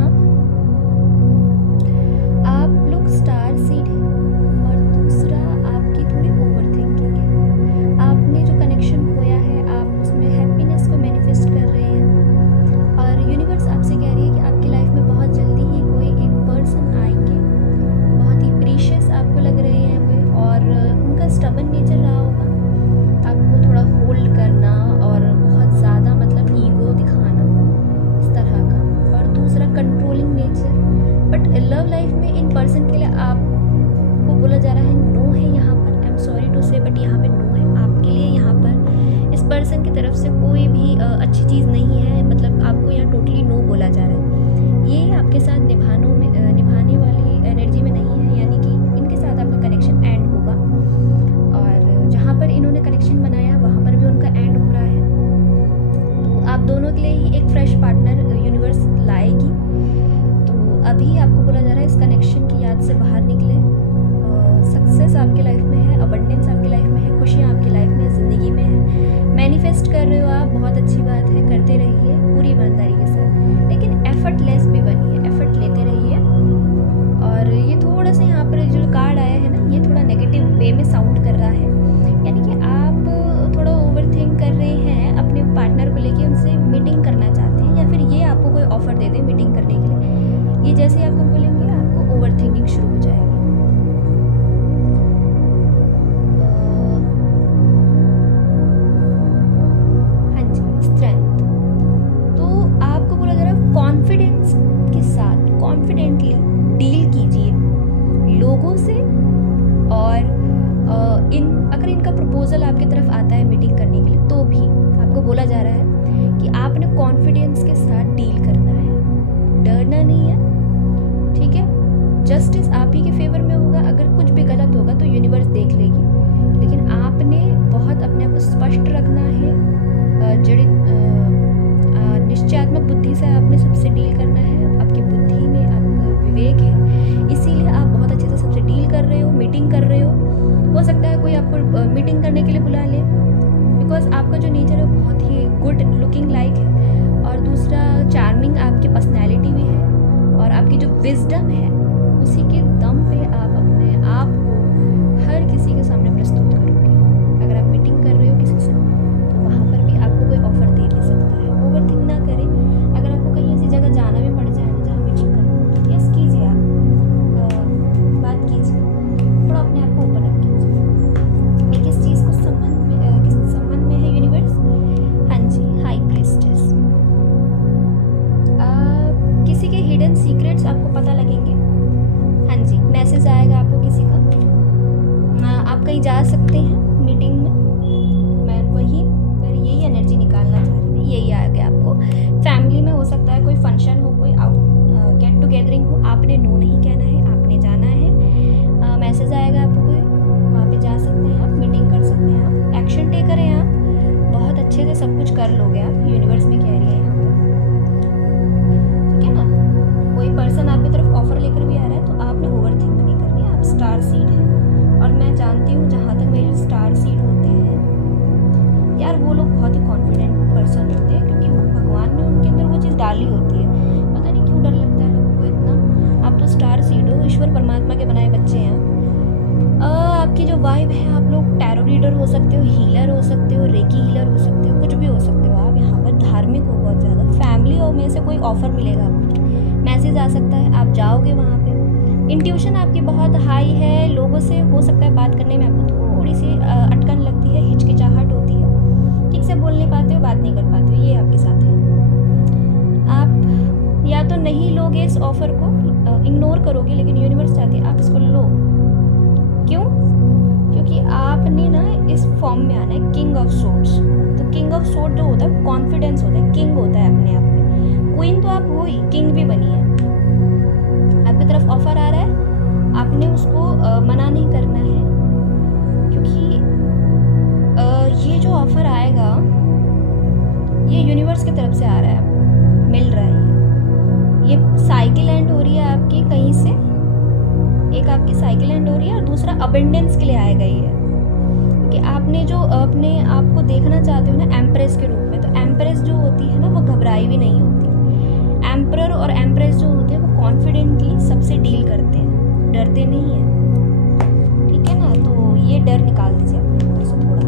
आप लोग स्टार सीड हैं। और दूसरा, आपकी थोड़ी ओवर थिंकिंग है, आपने जो कनेक्शन खोया है आप उसमें हैप्पीनेस को मैनिफेस्ट कर रहे हैं, और यूनिवर्स आपसे कह रही है कि आपकी लाइफ में बहुत जल्दी ही कोई एक पर्सन आएंगे पर्सन के लिए आपको बोला जा रहा है नो है यहाँ पर। आई एम सॉरी टू से बट यहाँ पे नो है आपके लिए। यहाँ पर इस पर्सन की तरफ से कोई भी अच्छी चीज़ नहीं है, मतलब आपको यहाँ टोटली नो बोला जा रहा है। ये आपके साथ निभाने वाली एनर्जी में नहीं है, यानी कि इनके साथ आपका कनेक्शन एंड होगा। और जहाँ पर इन्होंने कनेक्शन बनाया वहाँ पर भी उनका एंड हो रहा है। तो आप दोनों के लिए ही एक फ्रेश पार्टनर यूनिवर्स लाएगी। तो अभी आपको बोला जा रहा है इस कनेक्शन की याद से बाहर निकले। सक्सेस आपके लाइफ में है, अबंडेंस आपकी लाइफ में है, खुशियाँ आपकी लाइफ में ज़िंदगी में है। मैनिफेस्ट कर रहे हो आप, बहुत अच्छी बात है, करते रहिए पूरी ईमानदारी के साथ, लेकिन एफर्टलेस भी बनिए, एफर्ट लेते रहिए। और ये थोड़ा सा यहाँ पर जो कार्ड आया है ना, ये थोड़ा नेगेटिव वे में साउंड कर रहा है, यानी कि आप थोड़ा ओवर थिंक कर रहे हैं अपने पार्टनर को लेके, उनसे मीटिंग करना चाहते हैं, या फिर ये आपको कोई ऑफर दे दे मीटिंग करने के लिए। ये जैसे आपको बोलेंगे आपको ओवर थिंकिंग शुरू हो जाएगी। कॉन्फिडेंस के साथ कॉन्फिडेंटली डील कीजिए लोगों से। और अगर इनका प्रपोजल आपकी तरफ आता है मीटिंग करने के लिए, तो भी आपको बोला जा रहा है कि आपने कॉन्फिडेंस के साथ डील करना है, डरना नहीं है, ठीक है। जस्टिस आप ही के फेवर में होगा। अगर कुछ भी गलत होगा तो यूनिवर्स देख लेगी, लेकिन आपने बहुत अपने आप को स्पष्ट रखना है। निश्चयात्मक बुद्धि से आपने सबसे डील करना है। आपकी बुद्धि में आपका विवेक है, इसीलिए आप बहुत अच्छे से सबसे डील कर रहे हो, मीटिंग कर रहे हो सकता है कोई आपको मीटिंग करने के लिए बुला ले, बिकॉज आपका जो नेचर है वो बहुत ही गुड लुकिंग लाइक है। और दूसरा, चार्मिंग आपकी पर्सनैलिटी भी है, और आपकी जो विजडम है उसी के दम पे आप अपने आप को हर किसी के सामने प्रस्तुत करोगे। अगर आप मीटिंग कर रहे हो किसी से, तो वहाँ पर भी आपको कोई ऑफर दे भी सकता है। ओवर थिंक ना करें। अगर आपको कहीं ऐसी जगह जाना भी पड़ जाए जहाँ मीटिंग करना, तो यस कीजिए, आप बात कीजिए, थोड़ा अपने आप को ओपन अप कीजिए। ये किस चीज़ को किस संबंध में है यूनिवर्स? हाँ जी, हाई प्रीस्टेस। किसी के हिडन सीक्रेट्स आपको पता लगेंगे। हाँ जी, मैसेज आएगा आपको किसी का। आप कहीं जा सकते हैं मीटिंग में, मैं वही पर यही एनर्जी निकालना चाह रही थी, यही आ गया आपको। फैमिली में हो सकता है कोई फंक्शन हो, कोई आउट गेट टुगेदरिंग हो, आपने नो नहीं कहना है, आपने जाना है। मैसेज आएगा आपको कोई, वहाँ पे जा सकते हैं आप, मीटिंग कर सकते हैं आप, एक्शन टेकर हैं आप, बहुत अच्छे से सब कुछ कर लोगे आप, यूनिवर्स भी कह रही है यहाँ पे, ठीक है ना। कोई पर्सन आपकी तरफ ऑफर लेकर भी आ रहा है, तो आपने ओवर थिंक नहीं करनी है, आप स्टार सीड है। और मैं जानती हूँ, जहाँ तक मेरे स्टार सीड होते हैं यार, वो लोग बहुत ही कॉन्फिडेंट पर्सन होते हैं, क्योंकि भगवान ने उनके अंदर वो चीज़ डाली होती है। पता नहीं क्यों डर लगता है लोगों को इतना। आप तो स्टार सीड हो, ईश्वर परमात्मा के बनाए बच्चे हैं। आपकी जो वाइब है, आप लोग टैरो रीडर हो सकते हो, हीलर हो सकते हो, रेकी हीलर हो सकते हो, कुछ भी हो सकते हो आप। यहाँ पर धार्मिक हो बहुत ज़्यादा। फैमिली और में से कोई ऑफर मिलेगा आपको, मैसेज आ सकता है, आप जाओगे वहाँ पे। इंट्यूशन आपकी बहुत हाई है, लोगों से हो सकता है बात करने में आपको थोड़ी सी अटकन लगती है, हिचकिचाहट होती है, ठीक से बोल नहीं पाते हो, बात नहीं कर पाते हो, ये आपके साथ है। आप या तो नहीं लोगे इस ऑफर को, इग्नोर करोगे, लेकिन यूनिवर्स चाहती है आप इसको लो। क्यों? क्योंकि आपने ना इस फॉर्म में आना है, किंग ऑफ सोर्ड्स। तो किंग ऑफ सोर्ड जो होता है कॉन्फिडेंस होता है, किंग होता है अपने आप में। क्वीन तो आप हो ही, किंग भी बनी है। आपकी तरफ ऑफर आ रहा है, आपने उसको मना नहीं करना है, क्योंकि ये जो ऑफर आएगा ये यूनिवर्स की तरफ से आ रहा है, आपको मिल रहा है। ये साइकिल एंड हो रही है आपकी कहीं से, एक आपकी साइकिल एंड हो रही है, और दूसरा अबंडेंस के लिए आएगा ये, क्योंकि आपने जो अपने आप को देखना चाहते हो ना एम्प्रेस के रूप में, तो एम्प्रेस जो होती है ना वो घबराई भी नहीं होती। एम्परर और एम्प्रेस जो होते हैं वो कॉन्फिडेंटली सबसे डील करते हैं, डरते नहीं हैं, ठीक है ना। तो ये डर निकाल दीजिए अपने अंदर से थोड़ा,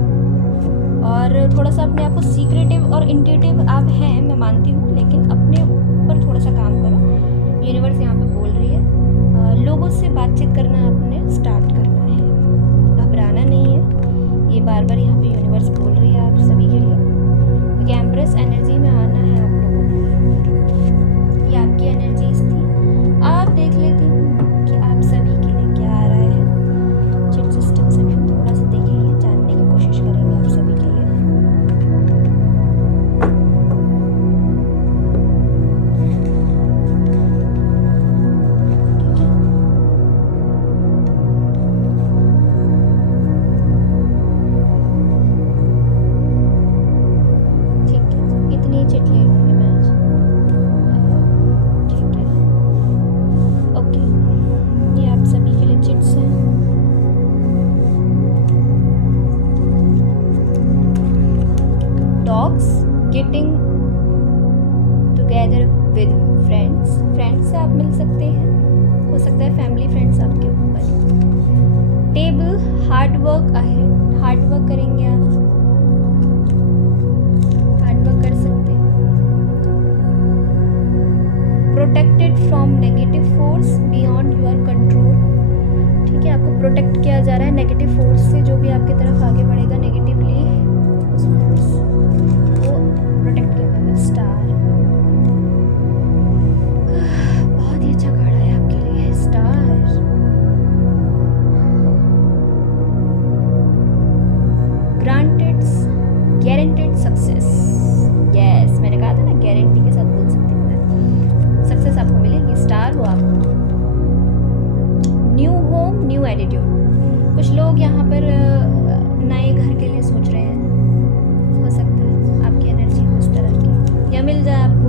और थोड़ा सा अपने आप को सीक्रेटिव और इंट्यूटिव आप हैं, मैं मानती हूँ, लेकिन अपने ऊपर थोड़ा सा काम करो। यूनिवर्स यहाँ पे बोल रही है लोगों से बातचीत करना आपने स्टार्ट करना है, घबराना नहीं है। ये बार बार यहाँ पे यूनिवर्स बोल रही है आप सभी के लिए, क्योंकि एम्प्रेस एनर्जी में आना है आप लोगों को। ये आपकी एनर्जीज थी। आप देख लेती हूँ कि आप हो सकता है फैमिली फ्रेंड्स आपके ऊपर। टेबल हार्ड वर्क आहे, हार्ड वर्क करेंगे आप, हार्ड वर्क कर सकते हैं। Protected from negative force beyond your control, ठीक है, आपको प्रोटेक्ट किया जा रहा है नेगेटिव फोर्स से, जो भी आपकी तरफ आगे बढ़ेगा नेगेटिवली उस फोर्स को प्रोटेक्ट किया जाएगा। स्टार, बहुत ही अच्छा कार्ड है आपके लिए star. Granted guaranteed success, yes मैंने कहा था ना गारंटी के साथ बोल सकती हूँ मैं, सक्सेस आपको मिलेगी। स्टार हो आप। न्यू होम न्यू एटीट्यूड, कुछ लोग यहाँ पर नए घर के लिए सोच रहे हैं, हो सकता है आपकी एनर्जी उस तरह की या मिल जाए आपको।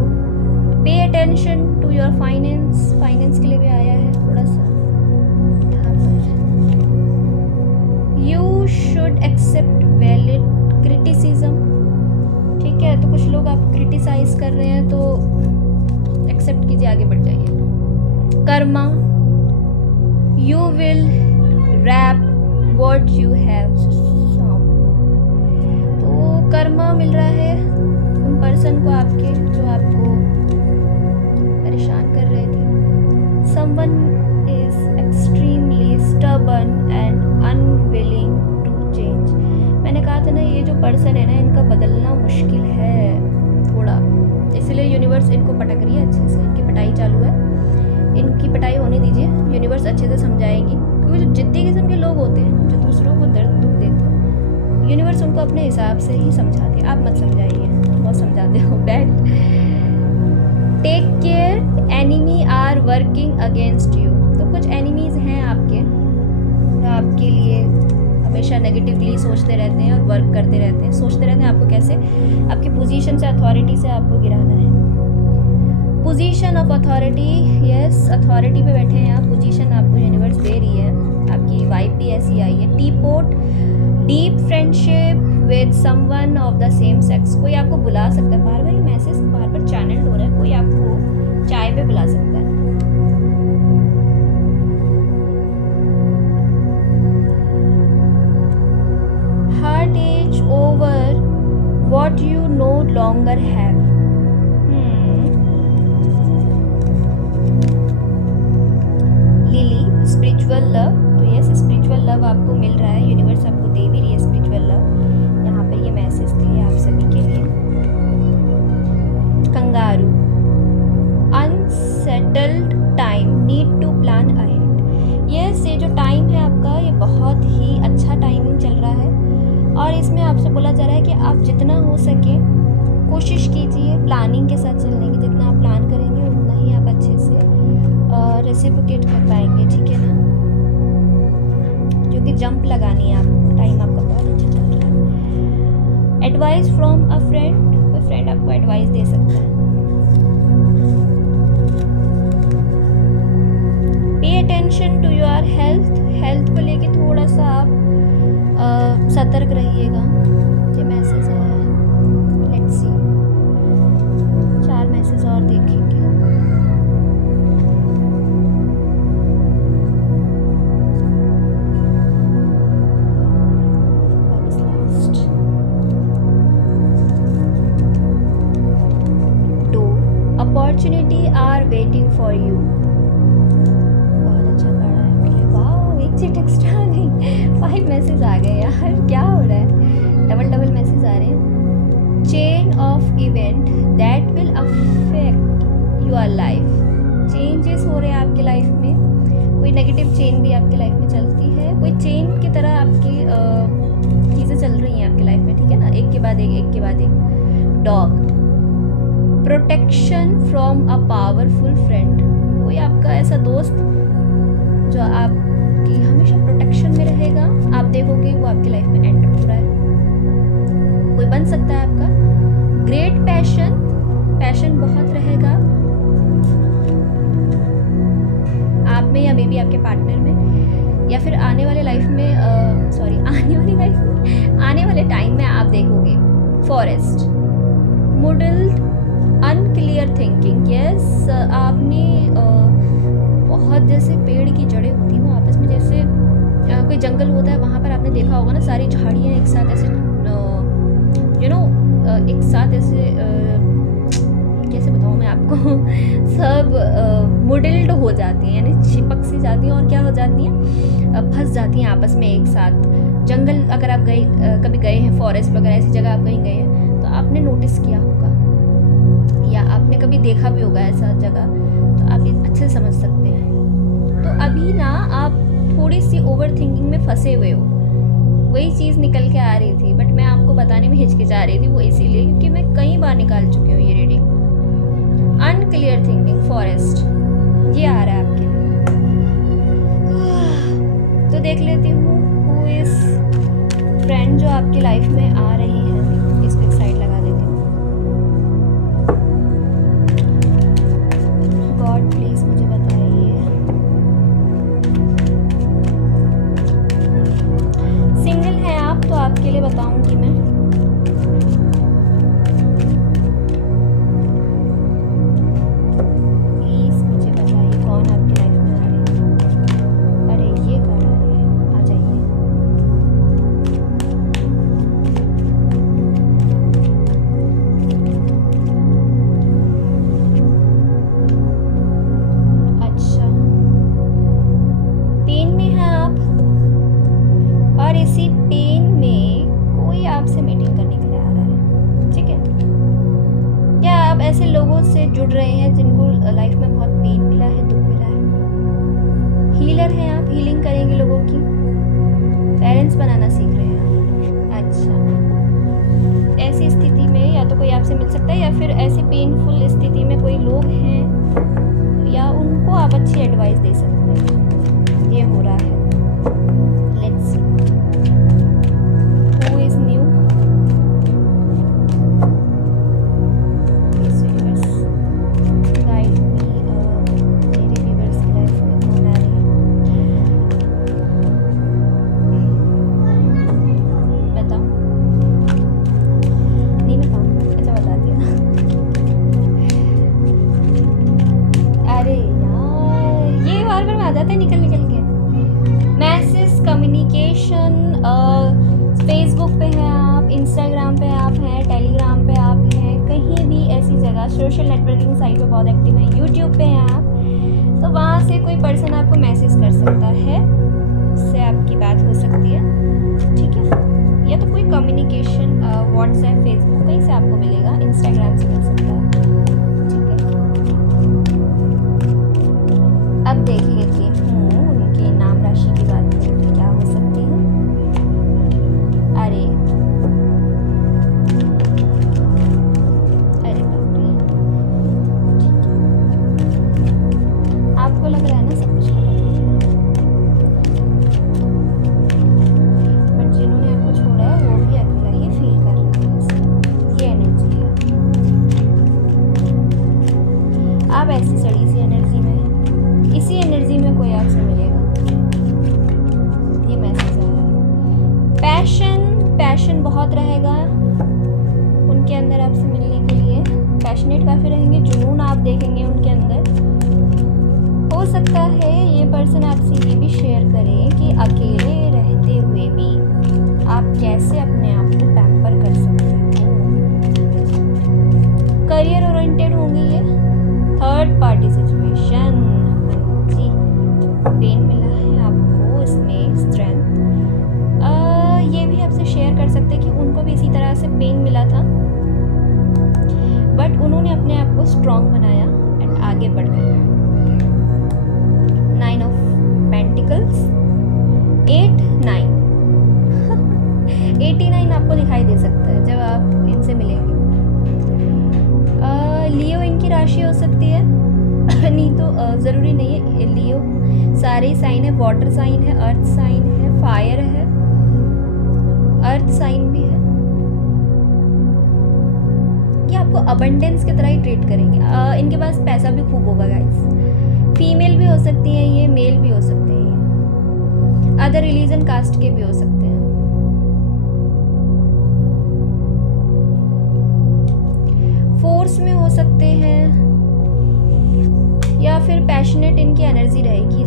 Pay attention to your finance, finance के लिए भी आया है थोड़ा सा यहाँ पर। You should accept valid criticism, ठीक है, तो कुछ लोग आप क्रिटिसाइज कर रहे हैं तो एक्सेप्ट कीजिए, आगे बढ़ जाइए। Karma, you will rap what you have sown, तो कर्मा मिल रहा है उन पर्सन को आपके जो आपको परेशान कर रहे थे। someone is extremely stubborn and unwilling to change, मैंने कहा था ना ये जो पर्सन है ना इनका बदलना मुश्किल है थोड़ा, इसलिए यूनिवर्स इनको पटक रही है अच्छे से, इनकी पिटाई चालू है, इनकी पिटाई होने दीजिए, यूनिवर्स अच्छे से समझाएगी। क्योंकि जो जिद्दी किस्म के लोग होते हैं जो दूसरों को दर्द दुख देते हैं, यूनिवर्स उनको अपने हिसाब से ही समझाते हैं, आप मत समझाइए, बहुत समझाते हो। Bad, take care enemy are working against you, तो कुछ एनिमीज़ हैं आपके जो आपके लिए हमेशा नेगेटिवली सोचते रहते हैं और वर्क करते रहते हैं, सोचते रहते हैं आपको कैसे आपकी पोजीशन से, अथॉरिटी से आपको गिराना है। Position of authority, yes authority पे बैठे हैं आप, पोजीशन आपको यूनिवर्स दे रही है, आपकी वाइब भी ऐसी आई है। Teapot, deep friendship with someone of the same sex, कोई आपको बुला सकता है, बार बार ये मैसेज बार बार चैनल हो रहा है, कोई आपको चाय पे बुला सकता है। Heartache over what you no longer have, lily spiritual love, तो यस स्पिरिचुअल लव आपको मिल रहा है, यूनिवर्स आपको दे भी रही है स्पिरिचुअल लव, यहाँ पे ये मैसेज थे आप सभी के लिए। Kangaroo, unsettled time need to plan ahead, yes ये जो टाइम है आपका ये बहुत ही अच्छा टाइमिंग चल रहा है और इसमें आपसे बोला जा रहा है कि आप जितना हो सके कोशिश कीजिए प्लानिंग के साथ चलने की, जितना आप प्लान करेंगे उतना ही आप अच्छे से रेसिप्रोकेट कर पाएंगे, ठीक है ना, क्योंकि जंप लगानी है आपको, टाइम आपका बहुत अच्छा चल रहा है। एडवाइस फ्रॉम अ फ्रेंड, कोई फ्रेंड आपको एडवाइस दे सकता है। Pay attention to your health, health को लेके थोड़ा सा आप सतर्क रहिएगा, ये मैसेज आया है। लेट्स सी 4 मैसेज और देखेंगे। Opportunity are waiting for you, बहुत अच्छा कार्ड है आपके लिए, वाह एक चीट एक्स्ट्रा आ गई, 5 मैसेज आ गए यार, क्या हो रहा है, डबल मैसेज आ रहे हैं। Chain of event that will affect your life, changes हो रहे हैं आपकी लाइफ में, कोई नेगेटिव चेन भी आपकी लाइफ में चलती है, कोई चेन की तरह आपकी चीज़ें चल रही हैं आपकी लाइफ में, ठीक है ना, एक के बाद एक, एक के बाद एक। Dog, protection from a powerful friend, कोई आपका ऐसा दोस्त जो आपकी हमेशा प्रोटेक्शन में रहेगा, आप देखोगे वो आपकी लाइफ में एंटर हो रहा है, कोई बन सकता है आपका। ग्रेट पैशन, पैशन बहुत रहेगा आप में या मे बी आपके पार्टनर में, या फिर आने वाले लाइफ में आने वाले टाइम में आप देखोगे। फॉरेस्ट, मुडल्ड अनक्लियर थिंकिंग, यस आपने बहुत बहुत जैसे पेड़ की जड़ें होती हैं वो आपस में, जैसे कोई जंगल होता है वहाँ पर आपने देखा होगा ना, सारी झाड़ियाँ एक साथ ऐसे एक साथ ऐसे कैसे बताऊँ मैं आपको सब मुडल्ड हो जाती हैं, यानी चिपक सी जाती हैं और क्या हो जाती हैं, फंस जाती हैं आपस में एक साथ। जंगल अगर आप कभी गए हैं, फॉरेस्ट वगैरह ऐसी जगह आप कहीं गए हैं तो आपने नोटिस किया होगा या आपने कभी देखा भी होगा ऐसा जगह, तो आप ये अच्छे से समझ सकते हैं। तो अभी ना आप थोड़ी सी ओवर थिंकिंग में फंसे हुए हो, वही चीज़ निकल के आ रही थी, बट मैं आपको बताने में हिचकिचा रही थी, वो इसीलिए क्योंकि मैं कई बार निकाल चुकी हूँ ये रीडिंग। अनक्लियर थिंकिंग फॉरेस्ट ये आ रहा है आपके लिए। तो देख लेती हूँ हु इज फ्रेंड जो आपकी लाइफ में आ रही है, इस पे एक साइड लगा देती हूँ। गॉड प्लीज मुझे बताइए, सिंगल है आप तो आपके लिए बताऊंगी मैं। प्लीज मुझे बताइए कौन आपकी लाइफ में आ रही है। अरे ये कार्ड आ रही है, आ जाइए। अच्छा, पेन में हैं आप, और इसी पेन में कोई आपसे मीटिंग करने के लिए आ रहा है, ठीक है। क्या आप ऐसे लोगों से जुड़ रहे हैं जिनको लाइफ में बहुत पेन मिला है, दुख मिला है। हीलर हैं आप, हीलिंग करेंगे लोगों की, पेरेंट्स बनाना सीख रहे हैं आप। अच्छा, ऐसी स्थिति में या तो कोई आपसे मिल सकता है या फिर ऐसी पेनफुल स्थिति में कोई लोग हैं या उनको आप अच्छी एडवाइस दे सकते हैं, ये हो रहा है। Let's see who is new, please universe guide me, मेरे व्यूअर्स की लाइफ में कौन आ रही है, बताओ। नहीं बताऊँ, अच्छा बता दिया। अरे यार ये बार बार आ जाता है निकल निकल के। मैसेज कम्युनिकेशन, फेसबुक पे हैं आप, इंस्टाग्राम पे आप हैं, टेलीग्राम पे आप हैं, कहीं भी ऐसी जगह सोशल नेटवर्किंग साइट पे बहुत एक्टिव हैं, यूट्यूब पे हैं आप, तो वहाँ से कोई पर्सन आपको मैसेज कर सकता है, उससे आपकी बात हो सकती है, ठीक है। या तो कोई कम्युनिकेशन व्हाट्सएप, फेसबुक कहीं से आपको मिलेगा, इंस्टाग्राम से मिल सकता है, ठीक है। अब देख लेती हूँ उनके नाम राशि की बात करें तो क्या हो सकती है। अरे अरे बाप रे, ठीक है। आपको लग रहा है ना सब कुछ खत्म हो गया, बट जिन्होंने आपको छोड़ा है वो भी अकेला ही फील कर रहे हैं, ये एनर्जी है। आप ऐसी सड़ी सी एनर्जी में हैं, इसी एनर्जी में कोई आपसे मिलेगा, ये मैसेज आ रहा है। पैशन बहुत रहेगा उनके अंदर आपसे मिलने के लिए, पैशनेट काफ़ी रहेंगे, जुनून आप देखेंगे उनके अंदर। हो सकता है ये पर्सन आपसे ये भी शेयर करें कि अकेले रहते हुए भी आप कैसे अपने आप को पैम्पर कर सकते हो। करियर ओरिएंटेड होंगे ये, थर्ड पार्टी सिचुएशन जी, पेन मिला है आपको, इसमें स्ट्रेंथ। ये भी आपसे शेयर कर सकते हैं कि उनको भी इसी तरह से पेन मिला था, बट उन्होंने अपने आप को स्ट्रॉन्ग बनाया एंड आगे बढ़ गए। 9 ऑफ पेंटिकल्स, 8 9 89 आपको दिखाई दे सकता है जब आप इनसे मिलेंगे। लियो इनकी राशि हो सकती है नहीं तो ज़रूरी नहीं है लियो, सारे साइन है, वाटर साइन है, अर्थ साइन है, फायर है, अर्थ साइन भी है। ये आपको अबंडेंस की तरह ही ट्रीट करेंगे। इनके पास पैसा भी खूब होगा गाइस। फीमेल भी हो सकती है ये, मेल भी हो सकते हैं ये, अदर रिलीजन कास्ट के भी हो सकते हैं। फोर्स में हो सकते हैं या फिर पैशनेट इनकी एनर्जी रहेगी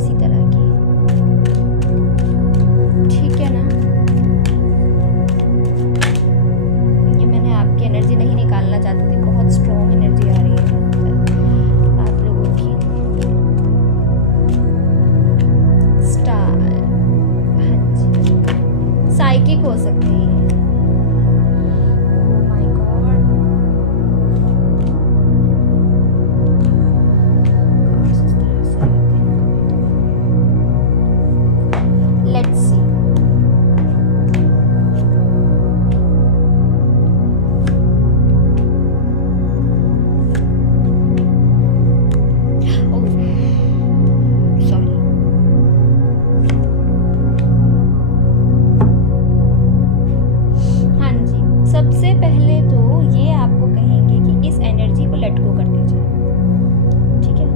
वीक हो सकते हैं ये। ओह माय गॉड, काश इस तरह से रहते हैं कभी तो। Let's see. सबसे पहले तो ये आपको कहेंगे कि इस एनर्जी को लेट गो कर दीजिए, ठीक है।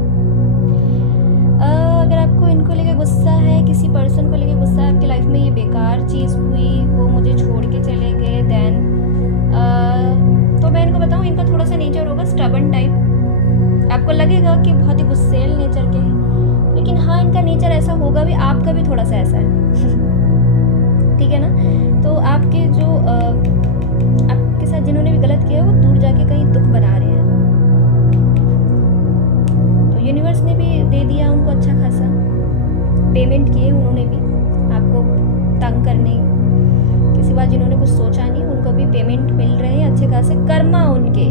अगर आपको इनको लेके गुस्सा है, किसी पर्सन को लेके गुस्सा है, आपकी लाइफ में ये बेकार चीज़ हुई, वो मुझे छोड़ के चले गए, देन तो मैं इनको बताऊँ, इनका थोड़ा सा नेचर होगा स्टबर्न टाइप। आपको लगेगा कि बहुत ही गुस्सेल नेचर के हैं, लेकिन हाँ इनका नेचर ऐसा होगा भी, आपका भी थोड़ा सा ऐसा है ठीक है ना। तो आपके जो आपके साथ जिन्होंने भी गलत किया है, वो दूर जाके कहीं दुख बना रहे हैं। तो यूनिवर्स ने भी दे दिया उनको अच्छा खासा, पेमेंट किए उन्होंने भी आपको तंग करने के सिवा, जिन्होंने कुछ सोचा नहीं उनको भी पेमेंट मिल रहे हैं अच्छे खासे, कर्मा उनके,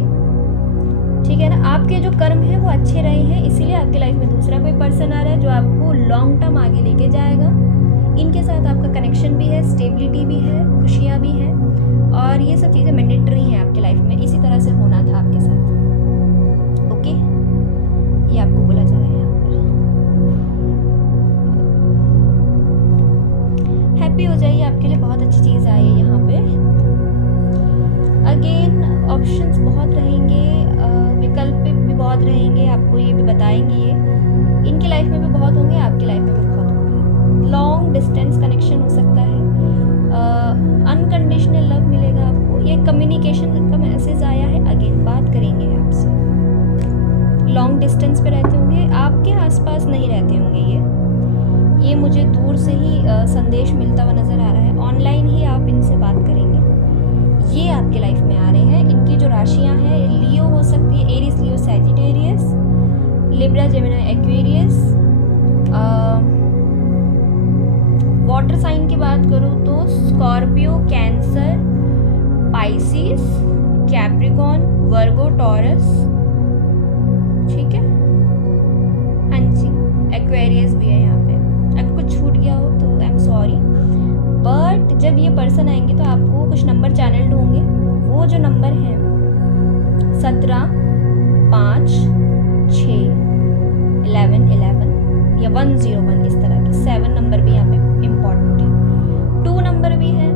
ठीक है ना। आपके जो कर्म है वो अच्छे रहे हैं, इसीलिए आपकी लाइफ में दूसरा कोई पर्सन आ रहा है जो आपको लॉन्ग टर्म आगे लेके जाएगा। इनके साथ आपका कनेक्शन भी है, स्टेबिलिटी भी है, खुशियाँ भी हैं, और ये सब चीज़ें मैंडेटरी हैं आपकी लाइफ में, इसी तरह से होना था आपके साथ। ओके, ये आपको बोला जा रहा है यहाँ पर। हैप्पी हो जाइए, आपके लिए बहुत अच्छी चीज़ आई है यहाँ पे। अगेन ऑप्शंस बहुत रहेंगे, विकल्प भी बहुत रहेंगे, आपको ये भी बताएंगे, ये इनकी लाइफ में भी बहुत होंगे, आपकी लाइफ में भी बहुत होंगे। लॉन्ग डिस्टेंस कनेक्शन हो सकता है, अनकंडीशनल लव मिलेगा आपको, ये कम्युनिकेशन का मैसेज आया है। अगेन बात करेंगे आपसे, लॉन्ग डिस्टेंस पे रहते होंगे, आपके आसपास नहीं रहते होंगे, ये मुझे दूर से ही संदेश मिलता हुआ नज़र आ रहा है। ऑनलाइन ही आप इनसे बात करेंगे, ये आपके लाइफ में आ रहे हैं। इनकी जो राशियां हैं, लियो हो सकती है, Aries, Leo, Sagittarius, Libra, Gemini, Aquarius. Water sign की बात करूँ तो Scorpio, Cancer, Pisces, Capricorn, Virgo, Taurus, ठीक है। हाँ जी, एक्वेरियस भी है यहाँ पे। अगर कुछ छूट गया हो तो आई एम सॉरी, बट जब ये पर्सन आएंगे तो आपको कुछ नंबर चैनल्ड होंगे। वो जो नंबर हैं 17, 5, 6, 11, 11 या 101, इस तरह के 7 नंबर भी यहाँ पे इम्पॉर्टेंट है। 2 नंबर भी है,